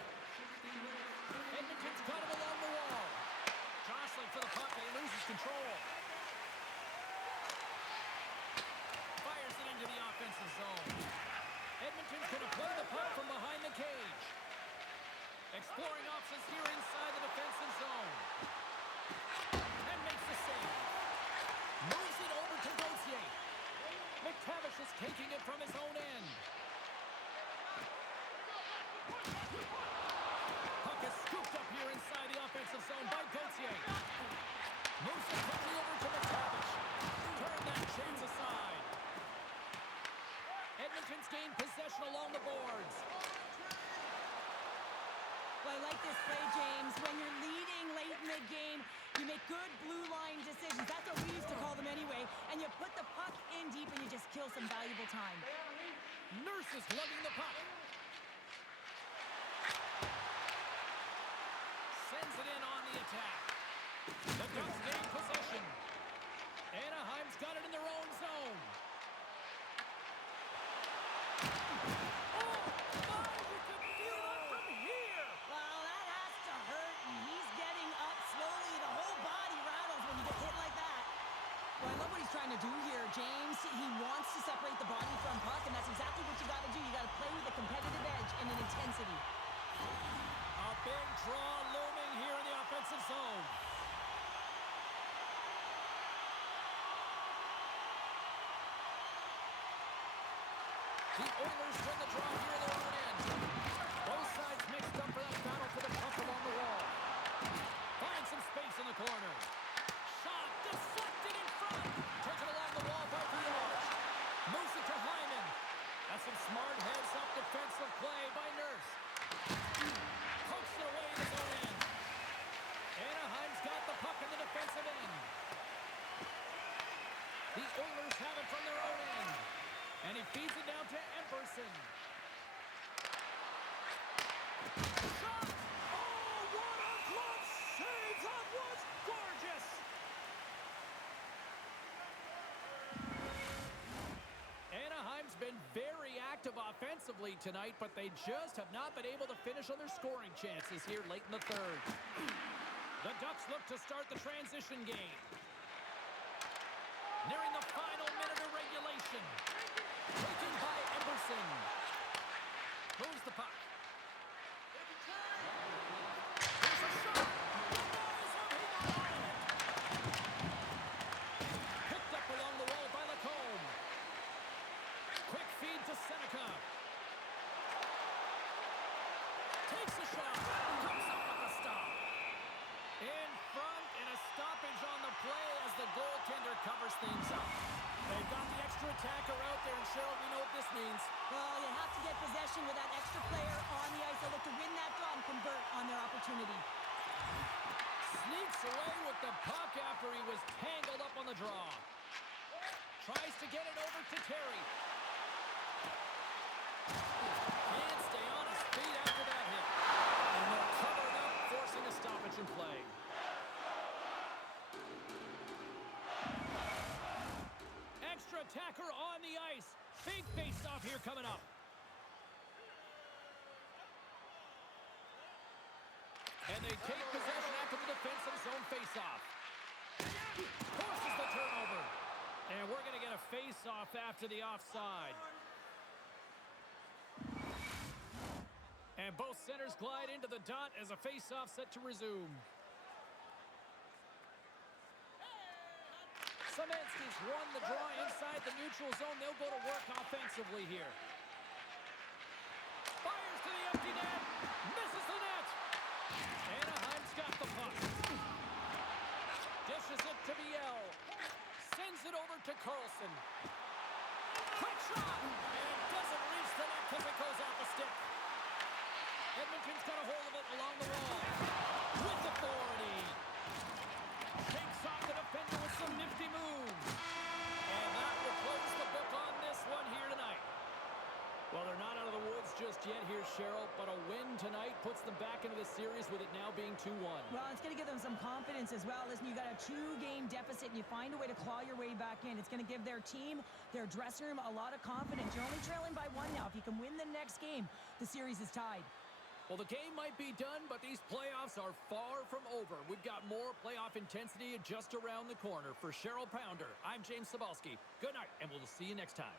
Edmonton's got him along the wall. Jostling for the puck, and he loses control. Fires it into the offensive zone. Edmonton's going to play the puck from behind the cage. Exploring options here inside the defensive zone. And makes the save. Moves it over to Gauthier. McTavish is taking it from his own end. Puck is scooped up here inside the offensive zone by Gauthier. Moves it quickly over to McTavish. Turn that chance aside. Edmonton's gained possession along the boards. Well, I like this play, James. When you're leading late in the game, you make good blue line decisions. That's what we used to call them anyway. And you put the puck in deep and you just kill some valuable time. Nurse is lugging the puck. Sends it in on the attack. The Ducks gain possession. Anaheim's got it in their own zone. Oh, my, you can feel it from here. Well, that has to hurt, and he's getting up slowly. The whole body rattles when you get hit like that. Well, I love what he's trying to do here, James. He wants to separate the body from puck, and that's exactly what you got to do. You got to play with a competitive edge and an intensity. A big draw looming here in the offensive zone. The Oilers win the draw here in their own end. Both sides mixed up for that battle for the puck along the wall. Finds some space in the corner. Shot deflected in front. Taken along the wall by Villar. Moves it to Hyman. That's some smart heads-up defensive play by Nurse. Pokes it away in his own end. Anaheim's got the puck in the defensive end. The Oilers have it from their own end. And he feeds it down to Emerson. Shot! Oh, what a glove save! That was gorgeous! Anaheim's been very active offensively tonight, but they just have not been able to finish on their scoring chances here late in the third. The Ducks look to start the transition game. Nearing the final minute of regulation. Taken by Emerson. Moves the puck. There's a shot. Picked up along the wall by Lacombe. Quick feed to Seneca. Takes a shot. Comes up with a stop. In front and a stoppage on the play as the goaltender covers things up. They've got the extra attacker out there, and Cheryl, we know what this means. Well, you have to get possession with that extra player on the ice. They look to win that draw and convert on their opportunity. Sneaks away with the puck after he was tangled up on the draw. Tries to get it over to Terry. Can't stay on his feet after that hit. And they're covered up, forcing a stoppage in play. attacker on the ice. Big face-off here coming up. And they take possession after the defensive zone face-off. Forces the turnover. And we're going to get a face-off after the offside. And both centers glide into the dot as a face-off set to resume. Szymanski's won the draw inside the neutral zone. They'll go to work offensively here. Fires to the empty net. Misses the net. Anaheim's got the puck. Dishes it to Biel. Sends it over to Carlson. Quick shot. And doesn't reach the net because it goes off the stick. Edmonton's got a hold of it along the wall. With authority. Takes off the defender with some nifty moves. And that will close the book on this one here tonight. Well, they're not out of the woods just yet here, Cheryl, but a win tonight puts them back into the series with it now being 2-1. Well, it's going to give them some confidence as well. Listen, you got a 2-game deficit, and you find a way to claw your way back in. It's going to give their team, their dressing room, a lot of confidence. You're only trailing by 1 now. If you can win the next game, the series is tied. Well, the game might be done, but these playoffs are far from over. We've got more playoff intensity just around the corner. For Cheryl Pounder, I'm James Cybulski. Good night, and we'll see you next time.